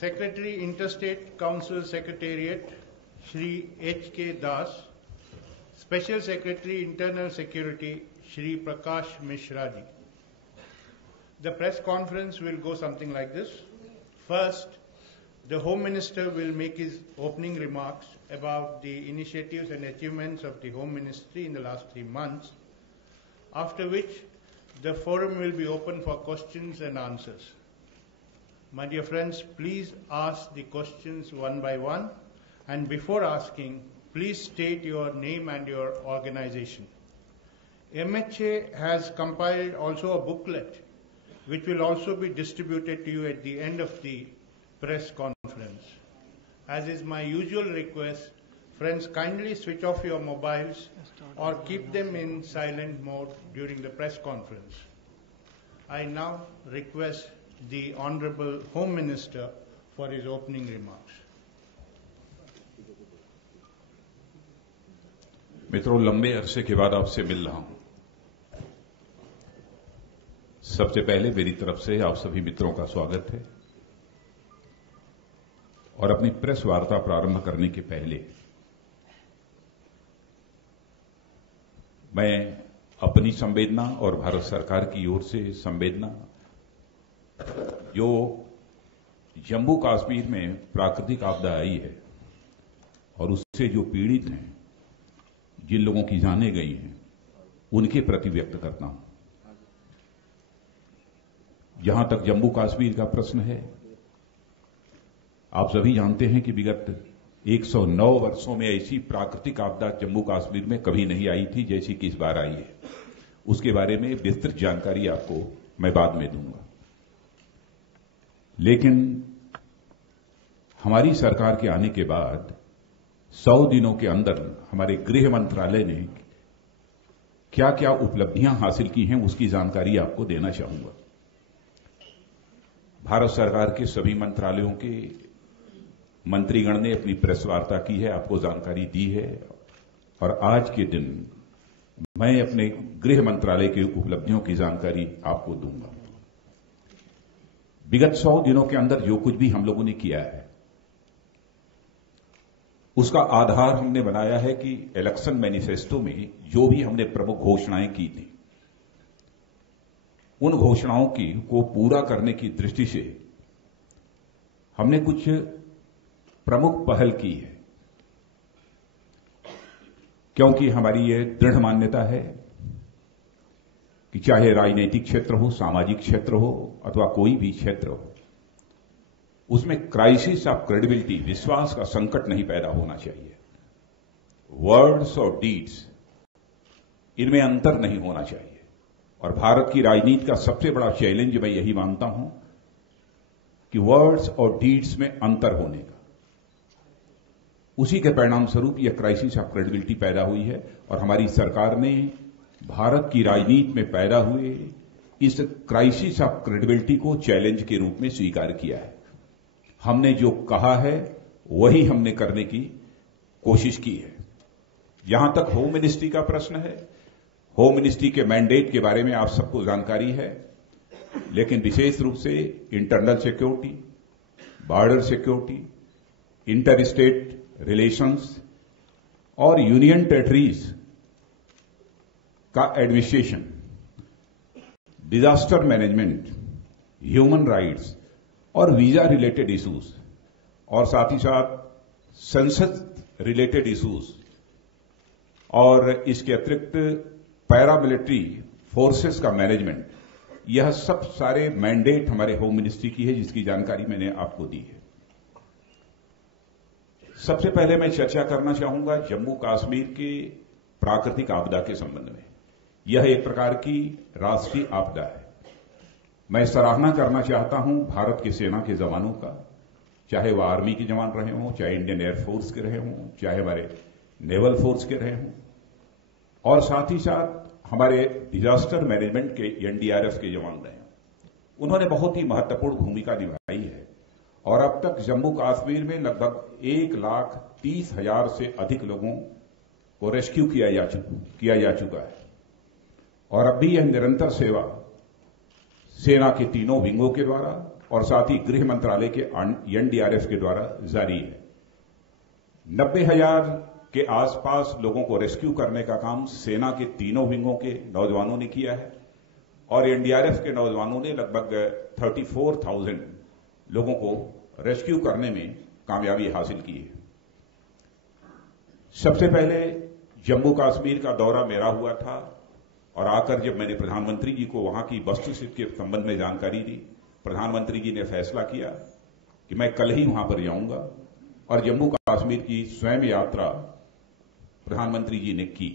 Secretary Interstate Council Secretariat, Shri H.K. Das, Special Secretary Internal Security, Shri Prakash Mishra ji. The press conference will go something like this. First, the Home Minister will make his opening remarks about the initiatives and achievements of the Home Ministry in the last 3 months, after which the forum will be open for questions and answers. My dear friends, please ask the questions one by one, and before asking, please state your name and your organization. MHA has compiled also a booklet which will also be distributed to you at the end of the press conference. As is my usual request, friends, kindly switch off your mobiles or keep them in silent mode during the press conference. I now request the Honorable Home Minister for his opening remarks. मित्रों, लंबे अरसे के बाद आपसे मिल रहा हूं। सबसे पहले मेरी तरफ से आप सभी मित्रों का स्वागत है और अपनी प्रेस वार्ता प्रारंभ करने के पहले मैं अपनी संवेदना और भारत सरकार की ओर से संवेदना जो जम्मू कश्मीर में प्राकृतिक आपदा आई है और उससे जो पीड़ित हैं, जिन लोगों की जानें गई हैं, उनके प्रति व्यक्त करता हूं। जहां तक जम्मू कश्मीर का प्रश्न है, आप सभी जानते हैं कि विगत 109 वर्षों में ऐसी प्राकृतिक आपदा जम्मू कश्मीर में कभी नहीं आई थी जैसी कि इस बार आई है। उसके बारे में विस्तृत जानकारी आपको मैं बाद में दूंगा। लेकिन हमारी सरकार के आने के बाद 100 दिनों के अंदर हमारे गृह मंत्रालय ने क्या क्या उपलब्धियां हासिल की हैं, उसकी जानकारी आपको देना चाहूंगा। भारत सरकार के सभी मंत्रालयों के मंत्रीगण ने अपनी प्रेस वार्ता की है, आपको जानकारी दी है और आज के दिन मैं अपने गृह मंत्रालय की उपलब्धियों की जानकारी आपको दूंगा। विगत 100 दिनों के अंदर जो कुछ भी हम लोगों ने किया है, उसका आधार हमने बनाया है कि इलेक्शन मैनिफेस्टो में जो भी हमने प्रमुख घोषणाएं की थी, उन घोषणाओं को पूरा करने की दृष्टि से हमने कुछ प्रमुख पहल की है, क्योंकि हमारी यह दृढ़ मान्यता है कि चाहे राजनीतिक क्षेत्र हो, सामाजिक क्षेत्र हो अथवा कोई भी क्षेत्र हो, उसमें क्राइसिस ऑफ क्रेडिबिलिटी, विश्वास का संकट नहीं पैदा होना चाहिए। वर्ड्स और डीड्स, इनमें अंतर नहीं होना चाहिए। और भारत की राजनीति का सबसे बड़ा चैलेंज मैं यही मानता हूं कि वर्ड्स और डीड्स में अंतर होने का, उसी के परिणाम स्वरूप यह क्राइसिस ऑफ क्रेडिबिलिटी पैदा हुई है और हमारी सरकार ने भारत की राजनीति में पैदा हुए इस क्राइसिस ऑफ क्रेडिबिलिटी को चैलेंज के रूप में स्वीकार किया है। हमने जो कहा है वही हमने करने की कोशिश की है। जहां तक होम मिनिस्ट्री का प्रश्न है, होम मिनिस्ट्री के मैंडेट के बारे में आप सबको जानकारी है, लेकिन विशेष रूप से internal security, border security, inter state relations और यूनियन टेरिटरीज का administration, disaster management, human rights और वीजा रिलेटेड इश्यूज और साथ ही साथ संसद रिलेटेड इश्यूज और इसके अतिरिक्त पैरामिलिट्री फोर्सेस का मैनेजमेंट, यह सब सारे मैंडेट हमारे होम मिनिस्ट्री की है, जिसकी जानकारी मैंने आपको दी है। सबसे पहले मैं चर्चा करना चाहूंगा जम्मू कश्मीर के प्राकृतिक आपदा के संबंध में। यह एक प्रकार की राष्ट्रीय आपदा है। मैं सराहना करना चाहता हूं भारत की सेना के जवानों का, चाहे वह आर्मी के जवान रहे हों, चाहे इंडियन एयरफोर्स के रहे हों, चाहे हमारे नेवल फोर्स के रहे हों और साथ ही साथ हमारे डिजास्टर मैनेजमेंट के एनडीआरएफ के जवान रहे हों। उन्होंने बहुत ही महत्वपूर्ण भूमिका निभाई है और अब तक जम्मू कश्मीर में लगभग 1,30,000 से अधिक लोगों को रेस्क्यू किया जा चुका है और अब भी यह निरंतर सेवा सेना के तीनों विंगों के द्वारा और साथ ही गृह मंत्रालय के एनडीआरएफ के द्वारा जारी है। 90,000 के आसपास लोगों को रेस्क्यू करने का काम सेना के तीनों विंगों के नौजवानों ने किया है और एनडीआरएफ के नौजवानों ने लगभग 34,000 लोगों को रेस्क्यू करने में कामयाबी हासिल की है। सबसे पहले जम्मू कश्मीर का दौरा मेरा हुआ था और आकर जब मैंने प्रधानमंत्री जी को वहां की वस्तुस्थिति के संबंध में जानकारी दी, प्रधानमंत्री जी ने फैसला किया कि मैं कल ही वहां पर जाऊंगा और जम्मू कश्मीर की स्वयं यात्रा प्रधानमंत्री जी ने की।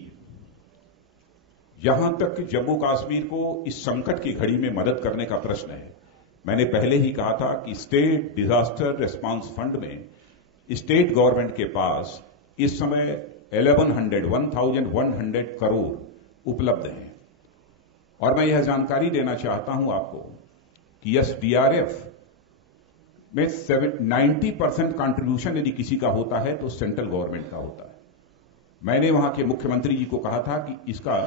जहां तक जम्मू कश्मीर को इस संकट की घड़ी में मदद करने का प्रश्न है, मैंने पहले ही कहा था कि स्टेट डिजास्टर रिस्पांस फंड में स्टेट गवर्नमेंट के पास इस समय 1100 करोड़ उपलब्ध हैं और मैं यह जानकारी देना चाहता हूं आपको कि एसडीआरएफ में 90% कंट्रीब्यूशन यदि किसी का होता है तो सेंट्रल गवर्नमेंट का होता है। मैंने वहां के मुख्यमंत्री जी को कहा था कि इसका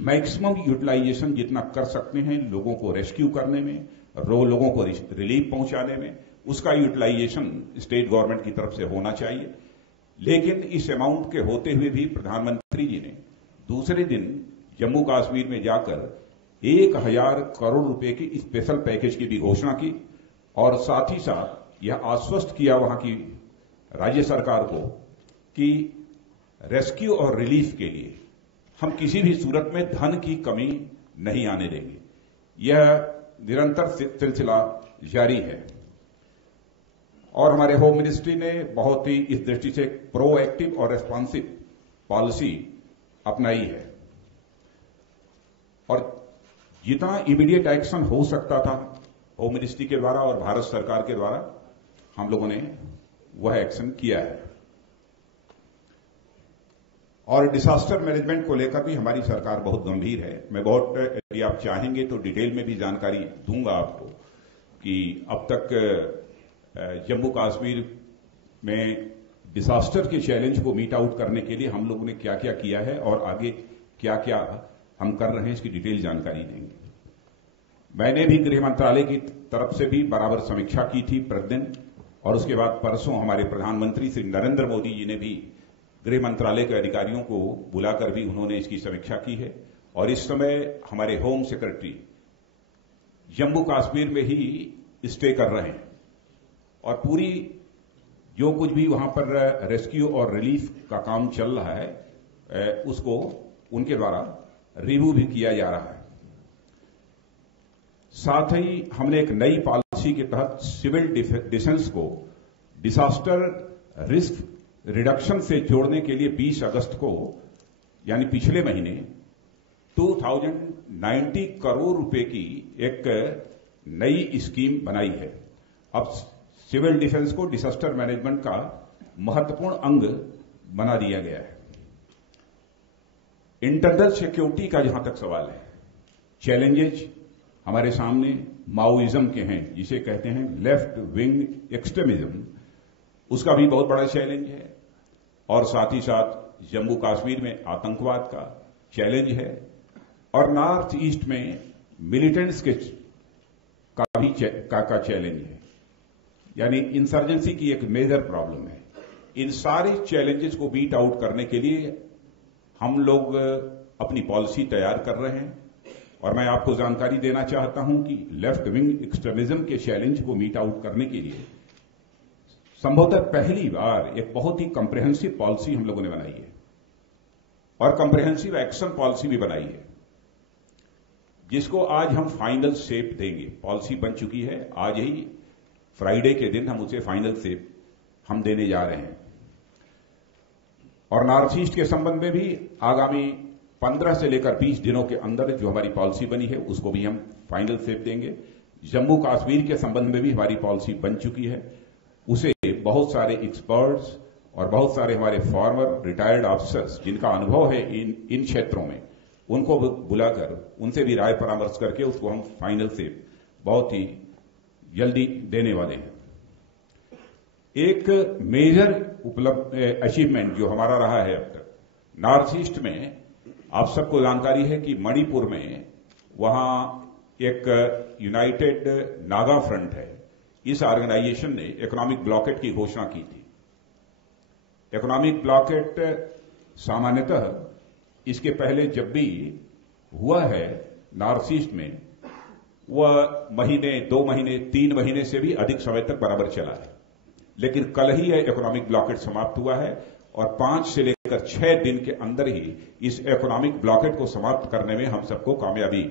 मैक्सिमम यूटिलाइजेशन जितना कर सकते हैं लोगों को रेस्क्यू करने में, लोगों को रिलीफ पहुंचाने में, उसका यूटिलाइजेशन स्टेट गवर्नमेंट की तरफ से होना चाहिए। लेकिन इस अमाउंट के होते हुए भी प्रधानमंत्री जी ने दूसरे दिन जम्मू कश्मीर में जाकर 1,000 करोड़ रुपए की स्पेशल पैकेज की भी घोषणा की और साथ ही साथ यह आश्वस्त किया वहां की राज्य सरकार को कि रेस्क्यू और रिलीफ के लिए हम किसी भी सूरत में धन की कमी नहीं आने देंगे। यह निरंतर सिलसिला जारी है और हमारे होम मिनिस्ट्री ने बहुत ही इस दृष्टि से प्रोएक्टिव और रेस्पॉन्सिव पॉलिसी अपनाई है और जितना इमीडिएट एक्शन हो सकता था होम मिनिस्ट्री के द्वारा और भारत सरकार के द्वारा हम लोगों ने वह एक्शन किया है। और डिजास्टर मैनेजमेंट को लेकर भी हमारी सरकार बहुत गंभीर है। मैं बहुत, यदि आप चाहेंगे तो डिटेल में भी जानकारी दूंगा आपको कि अब तक जम्मू कश्मीर में डिजास्टर के चैलेंज को मीट आउट करने के लिए हम लोगों ने क्या क्या किया है और आगे क्या क्या हम कर रहे हैं, इसकी डिटेल जानकारी देंगे। मैंने भी गृह मंत्रालय की तरफ से भी बराबर समीक्षा की थी प्रतिदिन और उसके बाद परसों हमारे प्रधानमंत्री श्री नरेंद्र मोदी जी ने भी गृह मंत्रालय के अधिकारियों को बुलाकर भी उन्होंने इसकी समीक्षा की है और इस समय हमारे होम सेक्रेटरी जम्मू कश्मीर में ही स्टे कर रहे हैं और पूरी जो कुछ भी वहां पर रेस्क्यू और रिलीफ का काम चल रहा है उसको उनके द्वारा रिव्यू भी किया जा रहा है। साथ ही हमने एक नई पॉलिसी के तहत सिविल डिफेंस को डिजास्टर रिस्क रिडक्शन से जोड़ने के लिए 20 अगस्त को यानी पिछले महीने 2090 करोड़ रुपए की एक नई स्कीम बनाई है। अब सिविल डिफेंस को डिजास्टर मैनेजमेंट का महत्वपूर्ण अंग बना दिया गया है। इंटरनल सिक्योरिटी का जहां तक सवाल है, चैलेंजेज हमारे सामने माओइज्म के हैं, जिसे कहते हैं लेफ्ट विंग एक्सट्रीमिज्म, उसका भी बहुत बड़ा चैलेंज है और साथ ही साथ जम्मू कश्मीर में आतंकवाद का चैलेंज है और नॉर्थ ईस्ट में मिलिटेंट्स का भी चैलेंज है, यानी इंसर्जेंसी की एक मेजर प्रॉब्लम है। इन सारे चैलेंजेस को बीट आउट करने के लिए हम लोग अपनी पॉलिसी तैयार कर रहे हैं और मैं आपको जानकारी देना चाहता हूं कि लेफ्ट विंग एक्सट्रीमिज्म के चैलेंज को मीट आउट करने के लिए संभवतः पहली बार एक बहुत ही कॉम्प्रिहेंसिव पॉलिसी हम लोगों ने बनाई है और कॉम्प्रिहेंसिव एक्शन पॉलिसी भी बनाई है, जिसको आज हम फाइनल शेप देंगे। पॉलिसी बन चुकी है, आज ही फ्राइडे के दिन हम उसे फाइनल शेप हम देने जा रहे हैं। और नॉर्थ ईस्ट के संबंध में भी आगामी 15 से लेकर 20 दिनों के अंदर जो हमारी पॉलिसी बनी है उसको भी हम फाइनल शेप देंगे। जम्मू कश्मीर के संबंध में भी हमारी पॉलिसी बन चुकी है, उसे बहुत सारे एक्सपर्ट्स और बहुत सारे हमारे फॉर्मर रिटायर्ड ऑफिसर्स जिनका अनुभव है इन क्षेत्रों में, उनको बुलाकर उनसे भी राय परामर्श करके उसको हम फाइनल शेप बहुत ही जल्दी देने वाले हैं। एक मेजर अचीवमेंट जो हमारा रहा है अब तक नॉर्थ ईस्ट में, आप सबको जानकारी है कि मणिपुर में वहां एक यूनाइटेड नागा फ्रंट है इस ऑर्गेनाइजेशन ने इकोनॉमिक ब्लॉकेट की घोषणा की थी। इकोनॉमिक ब्लॉकेट सामान्यतः इसके पहले जब भी हुआ है नॉर्थ ईस्ट में, वह महीने, 2 महीने, 3 महीने से भी अधिक समय तक बराबर चला है। लेकिन कल ही यह इकोनॉमिक ब्लॉकेट समाप्त हुआ है और 5 से लेकर 6 दिन के अंदर ही इस इकोनॉमिक ब्लॉकेट को समाप्त करने में हम सबको कामयाबी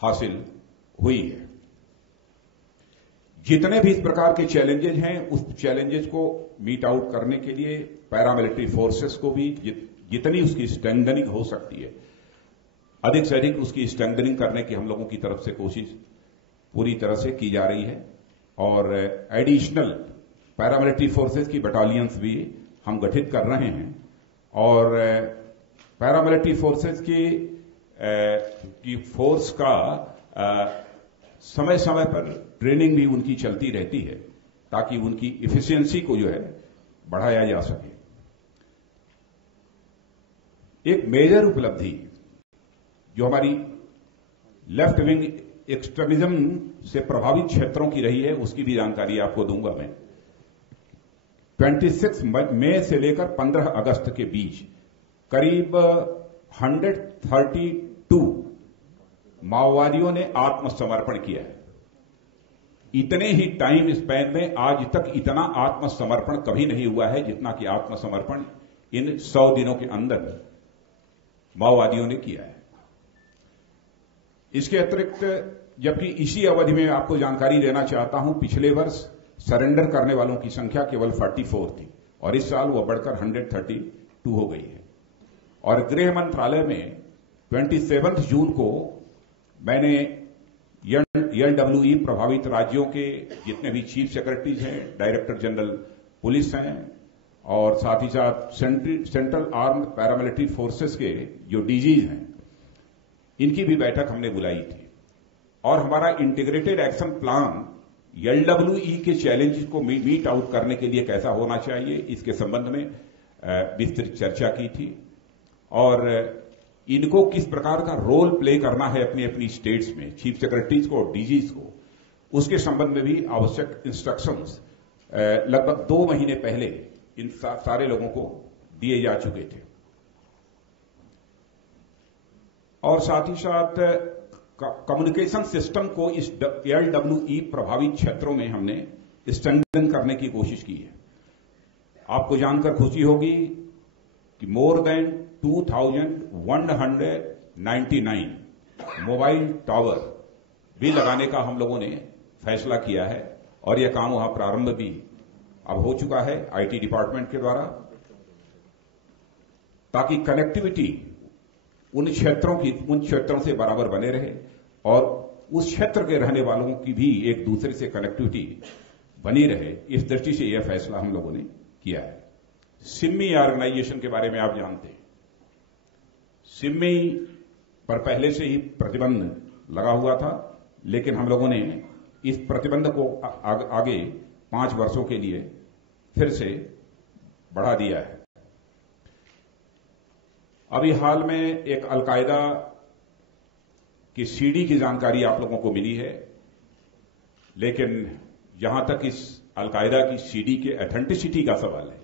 हासिल हुई है। जितने भी इस प्रकार के चैलेंजेज हैं, उस चैलेंजेज को मीट आउट करने के लिए पैरामिलिट्री फोर्सेस को भी जितनी उसकी स्ट्रेंथनिंग हो सकती है, अधिक से अधिक उसकी स्ट्रेंथनिंग करने की हम लोगों की तरफ से कोशिश पूरी तरह से की जा रही है। और एडिशनल पैरामिलिट्री फोर्सेस की बटालियंस भी हम गठित कर रहे हैं और पैरामिलिट्री फोर्सेस की फोर्स का समय समय पर ट्रेनिंग भी उनकी चलती रहती है ताकि उनकी इफिशियंसी को जो है बढ़ाया जा सके। एक मेजर उपलब्धि जो हमारी लेफ्ट विंग एक्सट्रीमिज्म से प्रभावित क्षेत्रों की रही है, उसकी भी जानकारी आपको दूंगा मैं। 26 मई से लेकर 15 अगस्त के बीच करीब 132 माओवादियों ने आत्मसमर्पण किया है। इतने ही टाइम स्पैन में आज तक इतना आत्मसमर्पण कभी नहीं हुआ है जितना कि आत्मसमर्पण इन 100 दिनों के अंदर माओवादियों ने किया है। इसके अतिरिक्त, जबकि इसी अवधि में आपको जानकारी देना चाहता हूं, पिछले वर्ष सरेंडर करने वालों की संख्या केवल 44 थी और इस साल वह बढ़कर 132 हो गई है। और गृह मंत्रालय में 27 जून को मैंने एलडब्ल्यूई प्रभावित राज्यों के जितने भी चीफ सेक्रेटरीज हैं, डायरेक्टर जनरल पुलिस हैं और साथ ही साथ सेंट्रल आर्म्ड पैरामिलिट्री फोर्सेस के जो डीजीज हैं, इनकी भी बैठक हमने बुलाई थी। और हमारा इंटीग्रेटेड एक्शन प्लान एलडब्ल्यूई के चैलेंज को मीट आउट करने के लिए कैसा होना चाहिए, इसके संबंध में विस्तृत चर्चा की थी और इनको किस प्रकार का रोल प्ले करना है अपनी अपनी स्टेट्स में, चीफ सेक्रेटरीज को और डीजीज को, उसके संबंध में भी आवश्यक इंस्ट्रक्शंस लगभग 2 महीने पहले इन सारे लोगों को दिए जा चुके थे। और साथ ही साथ कम्युनिकेशन सिस्टम को इस एलडब्ल्यूई प्रभावित क्षेत्रों में हमने स्ट्रेंथन करने की कोशिश की है। आपको जानकर खुशी होगी कि मोर देन 2199 मोबाइल टावर भी लगाने का हम लोगों ने फैसला किया है और यह काम वहां प्रारंभ भी अब हो चुका है आईटी डिपार्टमेंट के द्वारा, ताकि कनेक्टिविटी उन क्षेत्रों से बराबर बने रहे और उस क्षेत्र के रहने वालों की भी एक दूसरे से कनेक्टिविटी बनी रहे। इस दृष्टि से यह फैसला हम लोगों ने किया है। सिम्मी ऑर्गेनाइजेशन के बारे में आप जानते हैं। सिम्मी पर पहले से ही प्रतिबंध लगा हुआ था, लेकिन हम लोगों ने इस प्रतिबंध को आगे 5 वर्षों के लिए फिर से बढ़ा दिया है। अभी हाल में एक अलकायदा की सीडी की जानकारी आप लोगों को मिली है, लेकिन जहां तक इस अलकायदा की सीडी के ऑथेंटिसिटी का सवाल है,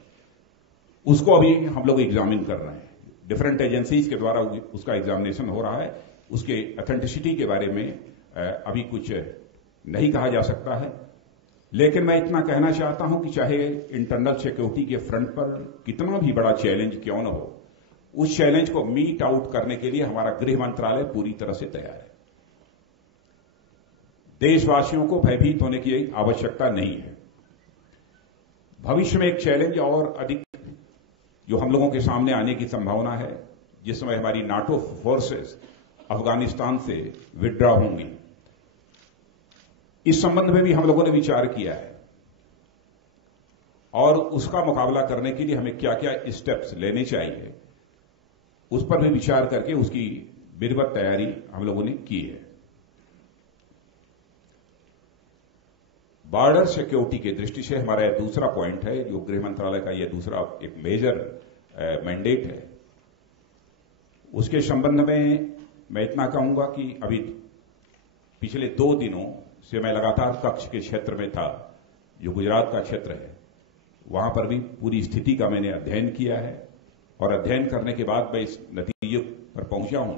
उसको अभी हम लोग एग्जामिन कर रहे हैं। डिफरेंट एजेंसीज के द्वारा उसका एग्जामिनेशन हो रहा है। उसके ऑथेंटिसिटी के बारे में अभी कुछ नहीं कहा जा सकता है, लेकिन मैं इतना कहना चाहता हूं कि चाहे इंटरनल सिक्योरिटी के फ्रंट पर कितना भी बड़ा चैलेंज क्यों न हो, उस चैलेंज को मीट आउट करने के लिए हमारा गृह मंत्रालय पूरी तरह से तैयार है। देशवासियों को भयभीत होने की आवश्यकता नहीं है। भविष्य में एक चैलेंज और अधिक जो हम लोगों के सामने आने की संभावना है, जिस समय हमारी नाटो फोर्सेस अफगानिस्तान से विड्रॉ होंगी, इस संबंध में भी हम लोगों ने विचार किया है और उसका मुकाबला करने के लिए हमें क्या क्या स्टेप्स लेने चाहिए, उस पर भी विचार करके उसकी विधिवत तैयारी हम लोगों ने की है। बॉर्डर सिक्योरिटी की दृष्टि से हमारा यह दूसरा पॉइंट है, जो गृह मंत्रालय का यह दूसरा एक मेजर मैंडेट है। उसके संबंध में मैं इतना कहूंगा कि अभी पिछले 2 दिनों से मैं लगातार कच्छ के क्षेत्र में था जो गुजरात का क्षेत्र है, वहां पर भी पूरी स्थिति का मैंने अध्ययन किया है और अध्ययन करने के बाद मैं इस नतीजे पर पहुंचा हूं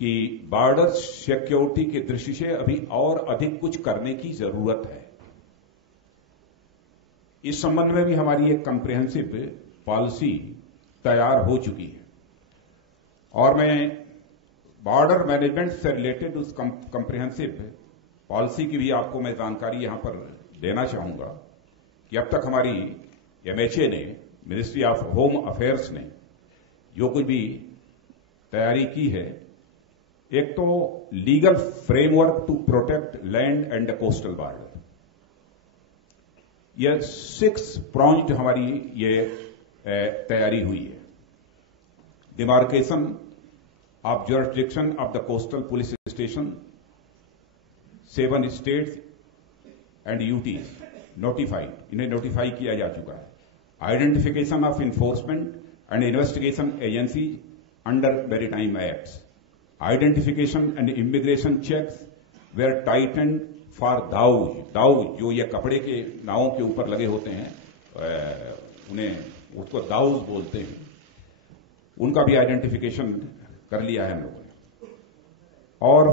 कि बॉर्डर सिक्योरिटी की दृष्टि से अभी और अधिक कुछ करने की जरूरत है। इस संबंध में भी हमारी एक कॉम्प्रिहेंसिव पॉलिसी तैयार हो चुकी है और मैं बॉर्डर मैनेजमेंट से रिलेटेड उस कॉम्प्रिहेंसिव पॉलिसी की भी आपको मैं जानकारी यहां पर देना चाहूंगा कि अब तक हमारी एमएचए ने, मिनिस्ट्री ऑफ होम अफेयर्स ने जो कुछ भी तैयारी की है, एक तो legal framework to protect land and coastal border, यह 6 प्रॉन्ज्ड हमारी ये तैयारी हुई है। Demarcation of jurisdiction of the coastal police station, 7 states and UTs notified, इन्हें नोटिफाई किया जा चुका है। Identification of enforcement and investigation agency under maritime acts, identification and immigration checks were tighten for those जो ये कपड़े के नावों के ऊपर लगे होते हैं, उन्हें उसको दाउज बोलते हैं, उनका भी आइडेंटिफिकेशन कर लिया है हम लोगों ने। और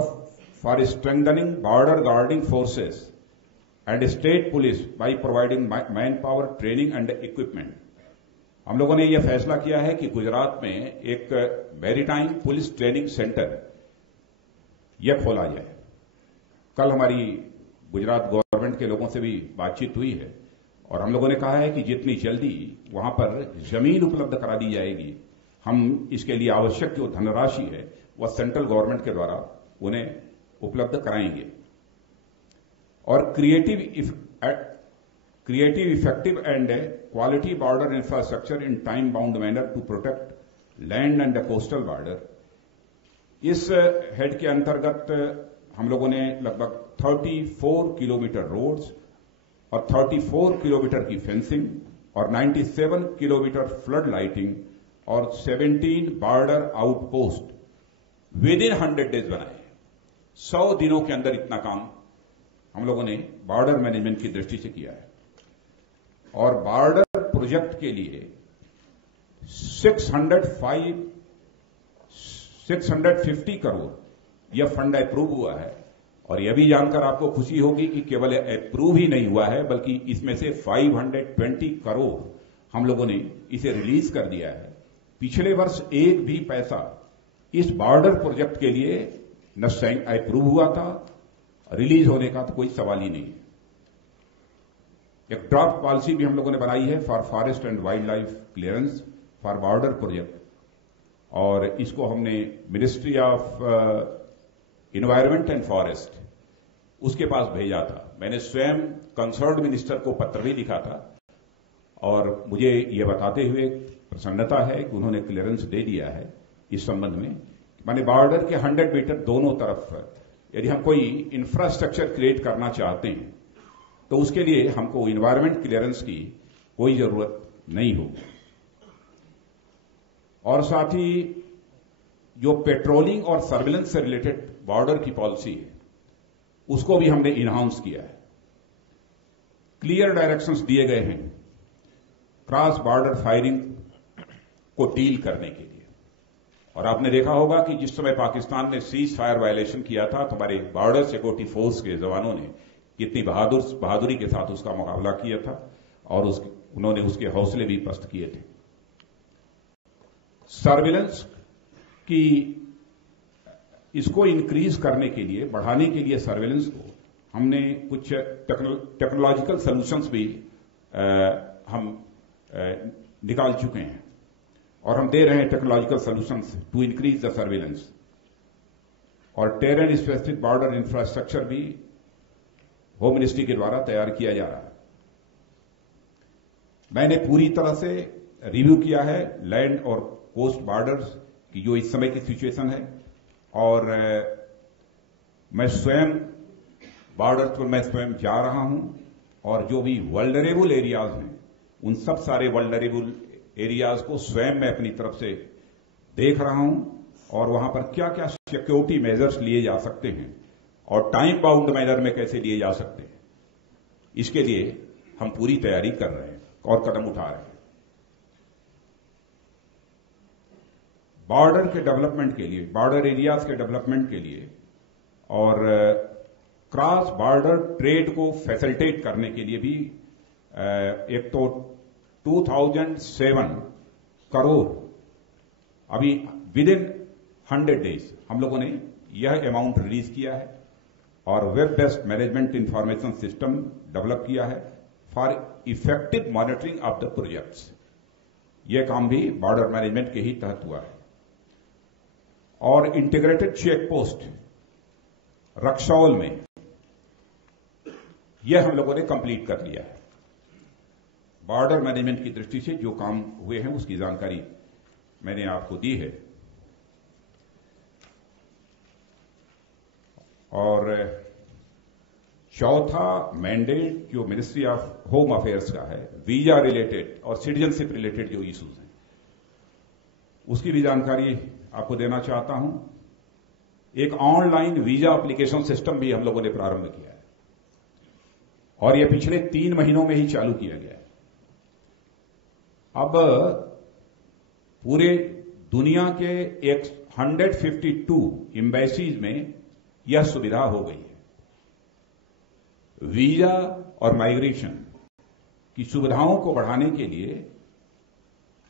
for strengthening border guarding forces and state police by providing manpower, training and equipment, हम लोगों ने यह फैसला किया है कि गुजरात में एक मैरीटाइम पुलिस ट्रेनिंग सेंटर यह खोला जाए। कल हमारी गुजरात गवर्नमेंट के लोगों से भी बातचीत हुई है और हम लोगों ने कहा है कि जितनी जल्दी वहां पर जमीन उपलब्ध करा दी जाएगी, हम इसके लिए आवश्यक जो धनराशि है वह सेंट्रल गवर्नमेंट के द्वारा उन्हें उपलब्ध कराएंगे। और creative, effective and quality border infrastructure in time bound manner to protect land and coastal border, इस हेड के अंतर्गत हम लोगों ने लगभग 34 किलोमीटर रोड्स और 34 किलोमीटर की फेंसिंग और 97 किलोमीटर फ्लड लाइटिंग और 17 border outpost with in 100 days बनाए। 100 दिनों के अंदर इतना काम हम लोगों ने बॉर्डर मैनेजमेंट की दृष्टि से किया है। और बॉर्डर प्रोजेक्ट के लिए 650 करोड़ यह फंड अप्रूव हुआ है। और यह भी जानकर आपको खुशी होगी कि केवल अप्रूव ही नहीं हुआ है, बल्कि इसमें से 520 करोड़ हम लोगों ने इसे रिलीज कर दिया है। पिछले वर्ष एक भी पैसा इस बॉर्डर प्रोजेक्ट के लिए न अप्रूव हुआ था, रिलीज होने का तो कोई सवाल ही नहीं है। एक ड्राफ्ट पॉलिसी भी हम लोगों ने बनाई है for forest and wild life clearance for border project, और इसको हमने ministry of environment and forest उसके पास भेजा था। मैंने स्वयं कंसर्न्ड मिनिस्टर को पत्र भी लिखा था और मुझे यह बताते हुए प्रसन्नता है कि उन्होंने क्लियरेंस दे दिया है इस संबंध में। माने बॉर्डर के 100 मीटर दोनों तरफ यदि हम कोई इंफ्रास्ट्रक्चर क्रिएट करना चाहते हैं तो उसके लिए हमको इन्वायरमेंट क्लियरेंस की कोई जरूरत नहीं होगी। और साथ ही जो पेट्रोलिंग और सर्विलेंस से रिलेटेड बॉर्डर की पॉलिसी है उसको भी हमने इनहाउंस किया है। क्लियर डायरेक्शंस दिए गए हैं क्रॉस बॉर्डर फायरिंग को डील करने के लिए। और आपने देखा होगा कि जिस समय पाकिस्तान ने सीज फायर वायलेशन किया था तो हमारे बॉर्डर सिक्योरिटी फोर्स के जवानों ने कितनी बहादुरी के साथ उसका मुकाबला किया था और उन्होंने उसके हौसले भी पस्त किए थे। सर्विलेंस की इसको इंक्रीज करने के लिए, बढ़ाने के लिए सर्विलेंस को हमने कुछ टेक्नोलॉजिकल सॉल्यूशंस भी हम निकाल चुके हैं और हम दे रहे हैं technological solutions to increase the surveillance. और टेरेन स्पेसिफिक बॉर्डर इंफ्रास्ट्रक्चर भी होम मिनिस्ट्री के द्वारा तैयार किया जा रहा है। मैंने पूरी तरह से रिव्यू किया है लैंड और कोस्ट बॉर्डर्स की जो इस समय की सिचुएशन है, और मैं स्वयं बॉर्डर पर मैं स्वयं जा रहा हूं और जो भी वल्नरेबल एरियाज हैं उन सब सारे वल्नरेबल एरियाज को स्वयं मैं अपनी तरफ से देख रहा हूं और वहां पर क्या क्या सिक्योरिटी मेजर्स लिए जा सकते हैं और टाइम बाउंड मैनर में कैसे लिए जा सकते हैं, इसके लिए हम पूरी तैयारी कर रहे हैं और कदम उठा रहे हैं। बॉर्डर के डेवलपमेंट के लिए, बॉर्डर एरियाज के डेवलपमेंट के लिए और क्रॉस बॉर्डर ट्रेड को फैसिलिटेट करने के लिए भी एक तो 2007 करोड़ अभी विद इन 100 डेज हम लोगों ने यह अमाउंट रिलीज किया है और web based management information system develop किया है for effective monitoring of the projects. यह काम भी बॉर्डर मैनेजमेंट के ही तहत हुआ है। और इंटीग्रेटेड चेक पोस्ट रक्सौल में यह हम लोगों ने कंप्लीट कर लिया है। बॉर्डर मैनेजमेंट की दृष्टि से जो काम हुए हैं उसकी जानकारी मैंने आपको दी है। और चौथा मैंडेट जो मिनिस्ट्री ऑफ होम अफेयर्स का है, वीजा रिलेटेड और सिटीजनशिप रिलेटेड जो इश्यूज हैं उसकी भी जानकारी आपको देना चाहता हूं। एक ऑनलाइन वीजा एप्लीकेशन सिस्टम भी हम लोगों ने प्रारंभ किया है और यह पिछले 3 महीनों में ही चालू किया गया है। अब पूरे दुनिया के 152 एम्बेसीज में यह सुविधा हो गई है। वीजा और माइग्रेशन की सुविधाओं को बढ़ाने के लिए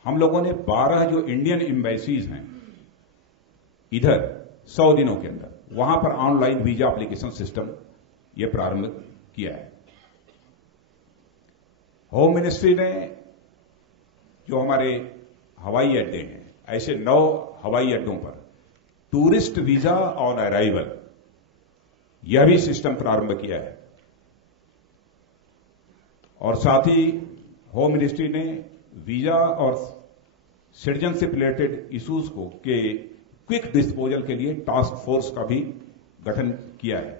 हम लोगों ने 12 जो इंडियन एम्बेसीज हैं इधर 100 दिनों के अंदर वहां पर ऑनलाइन वीजा एप्लीकेशन सिस्टम यह प्रारंभ किया है। होम मिनिस्ट्री ने जो हमारे हवाई अड्डे हैं, ऐसे 9 हवाई अड्डों पर टूरिस्ट वीजा ऑन अराइवल यह भी सिस्टम प्रारंभ किया है। और साथ ही होम मिनिस्ट्री ने वीजा और सिटीजनशिप रिलेटेड इश्यूज को के क्विक डिस्पोजल के लिए टास्क फोर्स का भी गठन किया है।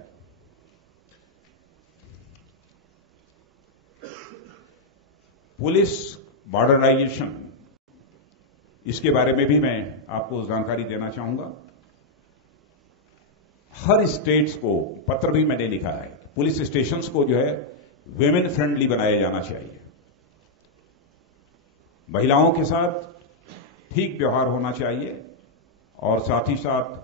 पुलिस मॉडर्नाइजेशन, इसके बारे में भी मैं आपको जानकारी देना चाहूंगा। हर स्टेट्स को पत्र भी मैंने लिखा है, पुलिस स्टेशंस को जो है वेमेन फ्रेंडली बनाया जाना चाहिए। महिलाओं के साथ ठीक व्यवहार होना चाहिए और साथ ही साथ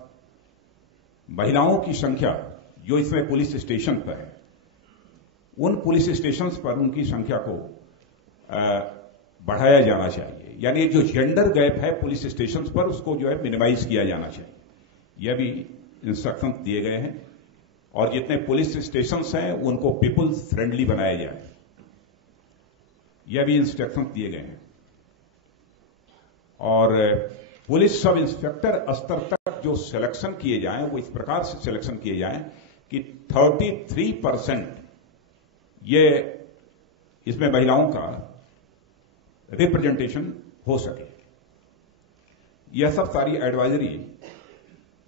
महिलाओं की संख्या जो इसमें पुलिस स्टेशन पर है, उन पुलिस स्टेशंस पर उनकी संख्या को बढ़ाया जाना चाहिए। यानी जो जेंडर गैप है पुलिस स्टेशंस पर उसको जो है मिनिमाइज किया जाना चाहिए। यह भी इंस्ट्रक्शंस दिए गए हैं और जितने पुलिस स्टेशंस हैं उनको पीपुल्स फ्रेंडली बनाया जाए, यह भी इंस्ट्रक्शंस दिए गए हैं। और पुलिस सब इंस्पेक्टर स्तर तक जो सिलेक्शन किए जाएं वो इस प्रकार से सिलेक्शन किए जाएं कि 33% ये इसमें महिलाओं का रिप्रेजेंटेशन हो सके। यह सब सारी एडवाइजरी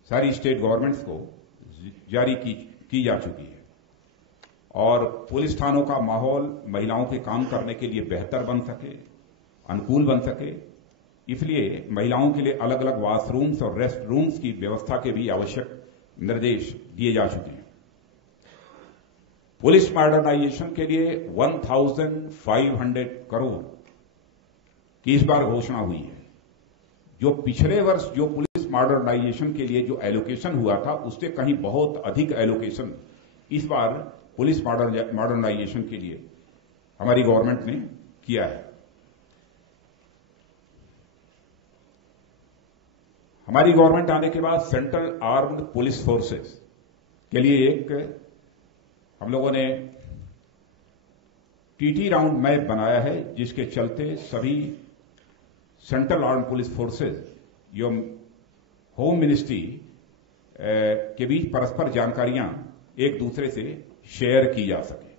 सारी स्टेट गवर्नमेंट्स को जारी की जा चुकी है और पुलिस थानों का माहौल महिलाओं के काम करने के लिए बेहतर बन सके, अनुकूल बन सके, इसलिए महिलाओं के लिए अलग अलग वॉशरूम्स और रेस्ट रूम्स की व्यवस्था के भी आवश्यक निर्देश दिए जा चुके हैं। पुलिस मॉडर्नाइजेशन के लिए 1500 करोड़ की इस बार घोषणा हुई है। जो पिछले वर्ष जो पुलिस मॉडर्नाइजेशन के लिए जो एलोकेशन हुआ था उससे कहीं बहुत अधिक एलोकेशन इस बार पुलिस मॉडर्नाइजेशन के लिए हमारी गवर्नमेंट ने किया है। हमारी गवर्नमेंट आने के बाद सेंट्रल आर्म्ड पुलिस फोर्सेस के लिए एक हम लोगों ने टीटी राउंड मैप बनाया है, जिसके चलते सभी सेंट्रल आर्म्ड पुलिस फोर्सेस जो होम मिनिस्ट्री के बीच परस्पर जानकारियां एक दूसरे से शेयर की जा सके।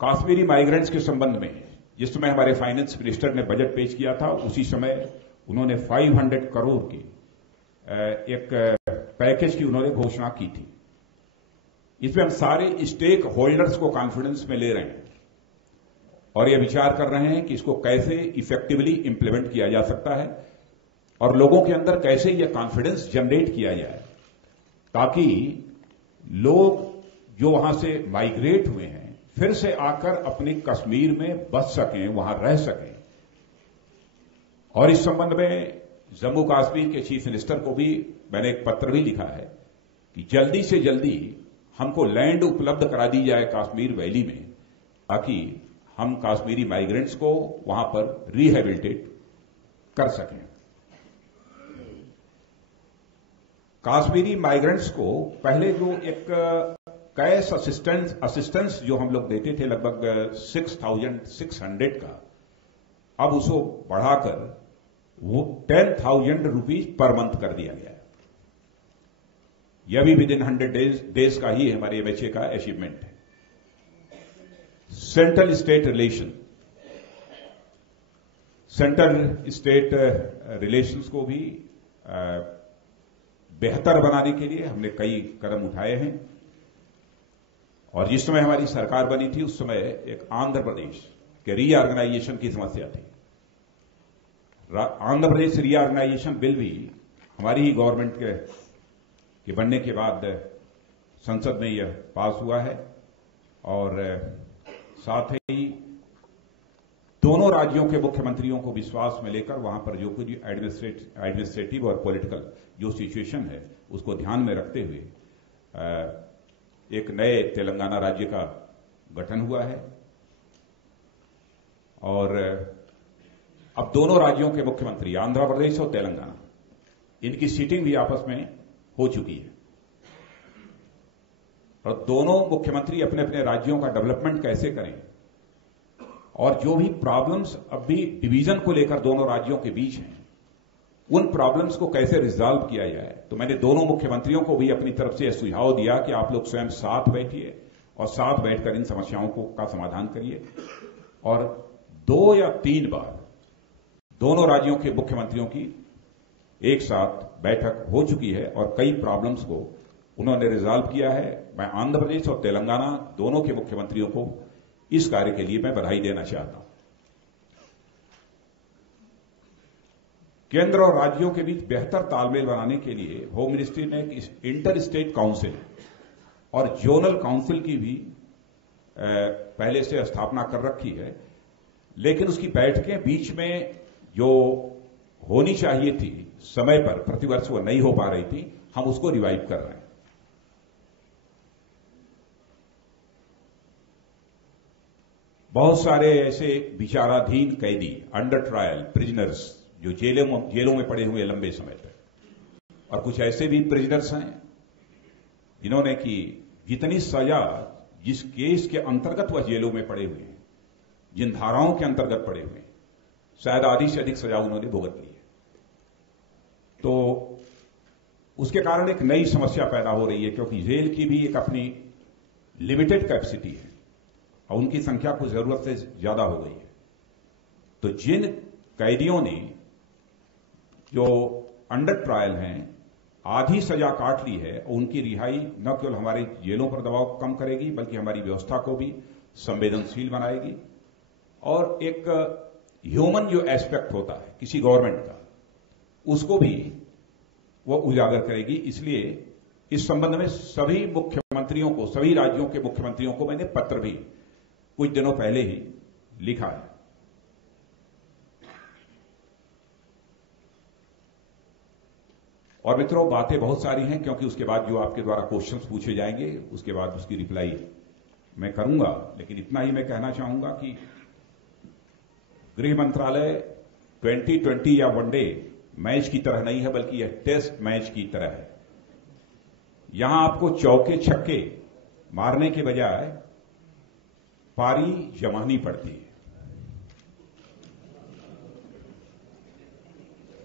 कश्मीरी माइग्रेंट्स के संबंध में जिस समय हमारे फाइनेंस मिनिस्टर ने बजट पेश किया था उसी समय उन्होंने 500 करोड़ की एक पैकेज की उन्होंने घोषणा की थी। इसमें हम सारे स्टेक होल्डर्स को कॉन्फिडेंस में ले रहे हैं और यह विचार कर रहे हैं कि इसको कैसे इफेक्टिवली इंप्लीमेंट किया जा सकता है और लोगों के अंदर कैसे यह कॉन्फिडेंस जनरेट किया जाए ताकि लोग जो वहां से माइग्रेट हुए हैं फिर से आकर अपने कश्मीर में बस सकें, वहां रह सकें। और इस संबंध में जम्मू कश्मीर के चीफ मिनिस्टर को भी मैंने एक पत्र भी लिखा है कि जल्दी से जल्दी हमको लैंड उपलब्ध करा दी जाए कश्मीर वैली में, ताकि हम कश्मीरी माइग्रेंट्स को वहां पर रिहेबिलिटेट कर सकें। कश्मीरी माइग्रेंट्स को पहले जो एक कैश असिस्टेंस जो हम लोग देते थे लगभग 6,600 का, अब उसको बढ़ाकर वो 10,000 रुपीज पर मंथ कर दिया गया है। यह भी विद इन 100 डेज का ही हमारे एमएचए का अचीवमेंट है। सेंट्रल स्टेट रिलेशंस को भी बेहतर बनाने के लिए हमने कई कदम उठाए हैं। और जिस समय हमारी सरकार बनी थी उस समय एक आंध्र प्रदेश के रीऑर्गेनाइजेशन की समस्या थी। आंध्र प्रदेश रीऑर्गेनाइजेशन बिल भी हमारी ही गवर्नमेंट के बनने के बाद संसद में यह पास हुआ है। और साथ ही दोनों राज्यों के मुख्यमंत्रियों को विश्वास में लेकर वहां पर जो कुछ एडमिनिस्ट्रेटिव और पॉलिटिकल जो सिचुएशन है उसको ध्यान में रखते हुए एक नए तेलंगाना राज्य का गठन हुआ है। और अब दोनों राज्यों के मुख्यमंत्री आंध्र प्रदेश और तेलंगाना, इनकी सीटिंग भी आपस में हो चुकी है। और दोनों मुख्यमंत्री अपने अपने राज्यों का डेवलपमेंट कैसे करें और जो भी प्रॉब्लम्स अब भी डिवीजन को लेकर दोनों राज्यों के बीच हैं, उन प्रॉब्लम्स को कैसे रिजॉल्व किया जाए। तो मैंने दोनों मुख्यमंत्रियों को भी अपनी तरफ से सुझाव दिया कि आप लोग स्वयं साथ बैठिए और साथ बैठकर इन समस्याओं का समाधान करिए। और 2 या 3 बार दोनों राज्यों के मुख्यमंत्रियों की एक साथ बैठक हो चुकी है और कई प्रॉब्लम्स को उन्होंने रिजॉल्व किया है। मैं आंध्र प्रदेश और तेलंगाना दोनों के मुख्यमंत्रियों को इस कार्य के लिए मैं बधाई देना चाहता हूं। केंद्र और राज्यों के बीच बेहतर तालमेल बनाने के लिए होम मिनिस्ट्री ने एक इंटर स्टेट काउंसिल और जोनल काउंसिल की भी पहले से स्थापना कर रखी है। लेकिन उसकी बैठकें बीच में जो होनी चाहिए थी समय पर, प्रतिवर्ष वो नहीं हो पा रही थी, हम उसको रिवाइव कर रहे हैं। बहुत सारे ऐसे विचाराधीन कैदी, अंडर ट्रायल प्रिजनर्स जो जेलों में पड़े हुए लंबे समय तक, और कुछ ऐसे भी प्रिजनर्स हैं जिन्होंने की जितनी सजा जिस केस के अंतर्गत वह जेलों में पड़े हुए हैं, जिन धाराओं के अंतर्गत पड़े हुए हैं, शायद आधी से अधिक सजा उन्होंने भुगत ली है। तो उसके कारण एक नई समस्या पैदा हो रही है, क्योंकि जेल की भी एक अपनी लिमिटेड कैपेसिटी है और उनकी संख्या कुछ जरूरत से ज्यादा हो गई है। तो जिन कैदियों ने जो अंडर ट्रायल हैं आधी सजा काट ली है, उनकी रिहाई न केवल हमारे जेलों पर दबाव कम करेगी बल्कि हमारी व्यवस्था को भी संवेदनशील बनाएगी और एक ह्यूमन जो एस्पेक्ट होता है किसी गवर्नमेंट का, उसको भी वो उजागर करेगी। इसलिए इस संबंध में सभी मुख्यमंत्रियों को, सभी राज्यों के मुख्यमंत्रियों को मैंने पत्र भी कुछ दिनों पहले ही लिखा है। और मित्रों, बातें बहुत सारी हैं, क्योंकि उसके बाद जो आपके द्वारा क्वेश्चंस पूछे जाएंगे उसके बाद उसकी रिप्लाई मैं करूंगा। लेकिन इतना ही मैं कहना चाहूंगा कि गृह मंत्रालय 2020 या वनडे मैच की तरह नहीं है, बल्कि यह टेस्ट मैच की तरह है। यहां आपको चौके छक्के मारने के बजाय पारी जमानी पड़ती है।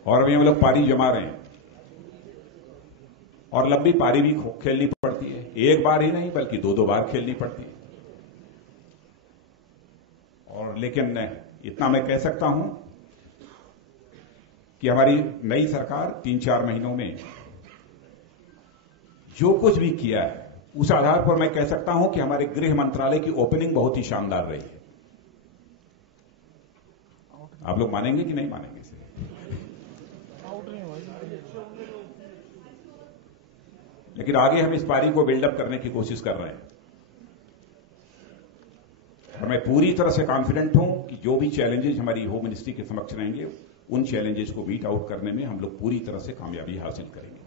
और अभी हम लोग पारी जमा रहे हैं और लंबी पारी भी खेलनी पड़ती है। एक बार ही नहीं बल्कि 2-2 बार खेलनी पड़ती है। और लेकिन इतना मैं कह सकता हूं कि हमारी नई सरकार 3-4 महीनों में जो कुछ भी किया है उस आधार पर मैं कह सकता हूं कि हमारे गृह मंत्रालय की ओपनिंग बहुत ही शानदार रही है। आप लोग मानेंगे कि नहीं मानेंगे इसे? लेकिन आगे हम इस पारी को बिल्डअप करने की कोशिश कर रहे हैं। और मैं पूरी तरह से कॉन्फिडेंट हूं कि जो भी चैलेंजेस हमारी होम मिनिस्ट्री के समक्ष रहेंगे उन चैलेंजेस को बीट आउट करने में हम लोग पूरी तरह से कामयाबी हासिल करेंगे।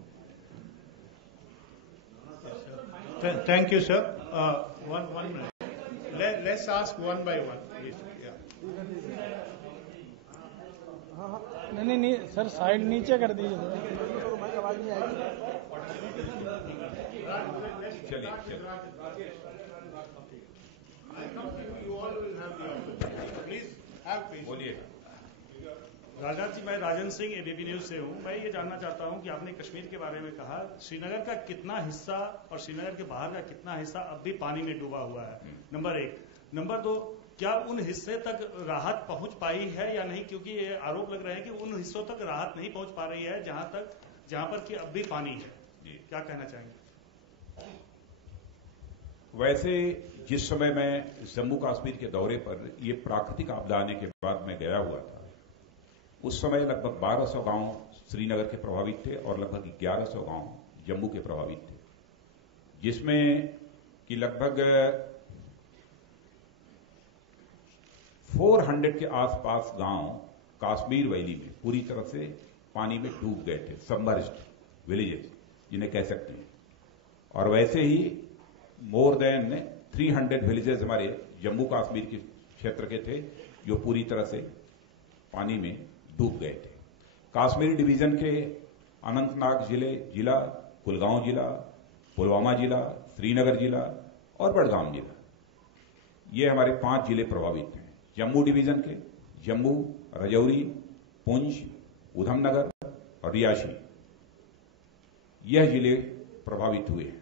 Thank you, sir. One minute. Let's ask one by one, please. Yeah. नहीं सर, साइड नीचे कर दीजिए। चलिए बोलिए। राजनाथ जी, मैं राजन सिंह एबीपी न्यूज से हूं। मैं ये जानना चाहता हूं कि आपने कश्मीर के बारे में कहा, श्रीनगर का कितना हिस्सा और श्रीनगर के बाहर का कितना हिस्सा अब भी पानी में डूबा हुआ है, नंबर 1। नंबर 2, क्या उन हिस्से तक राहत पहुंच पाई है या नहीं, क्योंकि ये आरोप लग रहे हैं कि उन हिस्सों तक राहत नहीं पहुंच पा रही है जहां पर कि अब भी पानी है। क्या कहना चाहेंगे? वैसे जिस समय मैं जम्मू कश्मीर के दौरे पर ये प्राकृतिक आपदा आने के बाद मैं गया हुआ था, उस समय लगभग 1200 गांव श्रीनगर के प्रभावित थे और लगभग 1100 गांव जम्मू के प्रभावित थे, जिसमें कि लगभग 400 के आसपास गांव कश्मीर वैली में पूरी तरह से पानी में डूब गए थे, सबमर्ज्ड विलेजेस जिन्हें कह सकते हैं। और वैसे ही मोर देन 300 विलेजेस हमारे जम्मू कश्मीर के क्षेत्र के थे जो पूरी तरह से पानी में डूब गए थे। कश्मीर डिवीजन के अनंतनाग जिला, कुलगांव जिला, पुलवामा जिला, श्रीनगर जिला और बड़गाम जिला, ये हमारे 5 जिले प्रभावित हैं। जम्मू डिवीजन के जम्मू, रजौरी, पुंछ, उधमनगर और रियासी, यह जिले प्रभावित हुए हैं।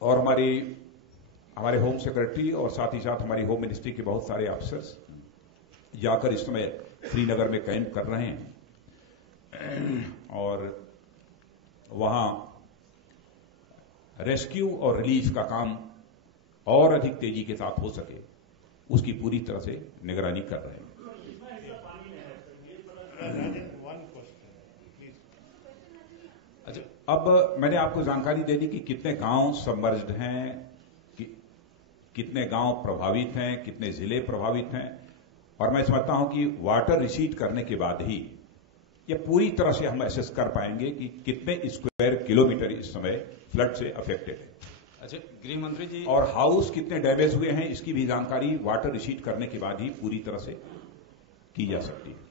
और हमारे होम सेक्रेटरी और साथ ही साथ हमारी होम मिनिस्ट्री के बहुत सारे अफसर्स जाकर इस समय श्रीनगर में कैंप कर रहे हैं और वहां रेस्क्यू और रिलीफ का काम और अधिक तेजी के साथ हो सके उसकी पूरी तरह से निगरानी कर रहे हैं। अच्छा, अब मैंने आपको जानकारी दे दी कि कितने गांव सबमर्ज्ड हैं, कितने गांव प्रभावित हैं, कितने जिले प्रभावित हैं, और मैं समझता हूं कि वाटर रिसीट करने के बाद ही यह पूरी तरह से हम एसेस कर पाएंगे कि कितने स्क्वायर किलोमीटर इस समय फ्लड से अफेक्टेड है। अच्छा, गृह मंत्री जी, और हाउस कितने डैमेज हुए हैं इसकी भी जानकारी वाटर रिसीट करने के बाद ही पूरी तरह से की जा सकती है।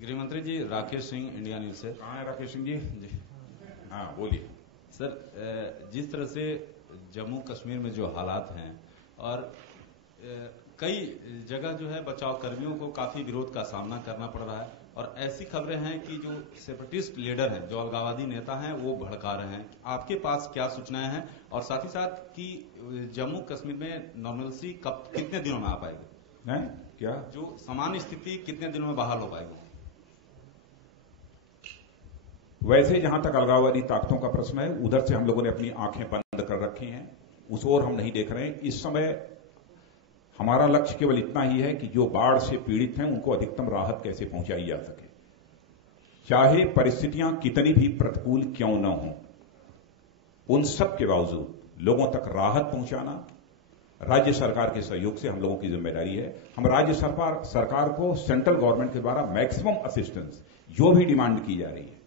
गृह मंत्री जी, राकेश सिंह, इंडिया न्यूज से। कहाँ है राकेश सिंह जी? हाँ बोलिए। सर, जिस तरह से जम्मू कश्मीर में जो हालात हैं और कई जगह जो है बचाव कर्मियों को काफी विरोध का सामना करना पड़ रहा है, और ऐसी खबरें हैं कि जो सेपरेटिस्ट लीडर हैं, जो अलगाववादी नेता हैं, वो भड़का रहे हैं। आपके पास क्या सूचनाएं हैं? और साथ ही साथ कि जम्मू कश्मीर में नॉर्मलसी कितने दिनों में आ पाएगी? क्या जो सामान्य स्थिति कितने दिनों में बहाल हो पाएगी? वैसे जहां तक अलगाववादी ताकतों का प्रश्न है, उधर से हम लोगों ने अपनी आंखें बंद कर रखी हैं, उस ओर हम नहीं देख रहे हैं। इस समय हमारा लक्ष्य केवल इतना ही है कि जो बाढ़ से पीड़ित हैं उनको अधिकतम राहत कैसे पहुंचाई जा सके, चाहे परिस्थितियां कितनी भी प्रतिकूल क्यों न हो। उन सब के बावजूद लोगों तक राहत पहुंचाना राज्य सरकार के सहयोग से हम लोगों की जिम्मेदारी है। हम राज्य सरकार को सेंट्रल गवर्नमेंट के द्वारा मैक्सिमम असिस्टेंस जो भी डिमांड की जा रही है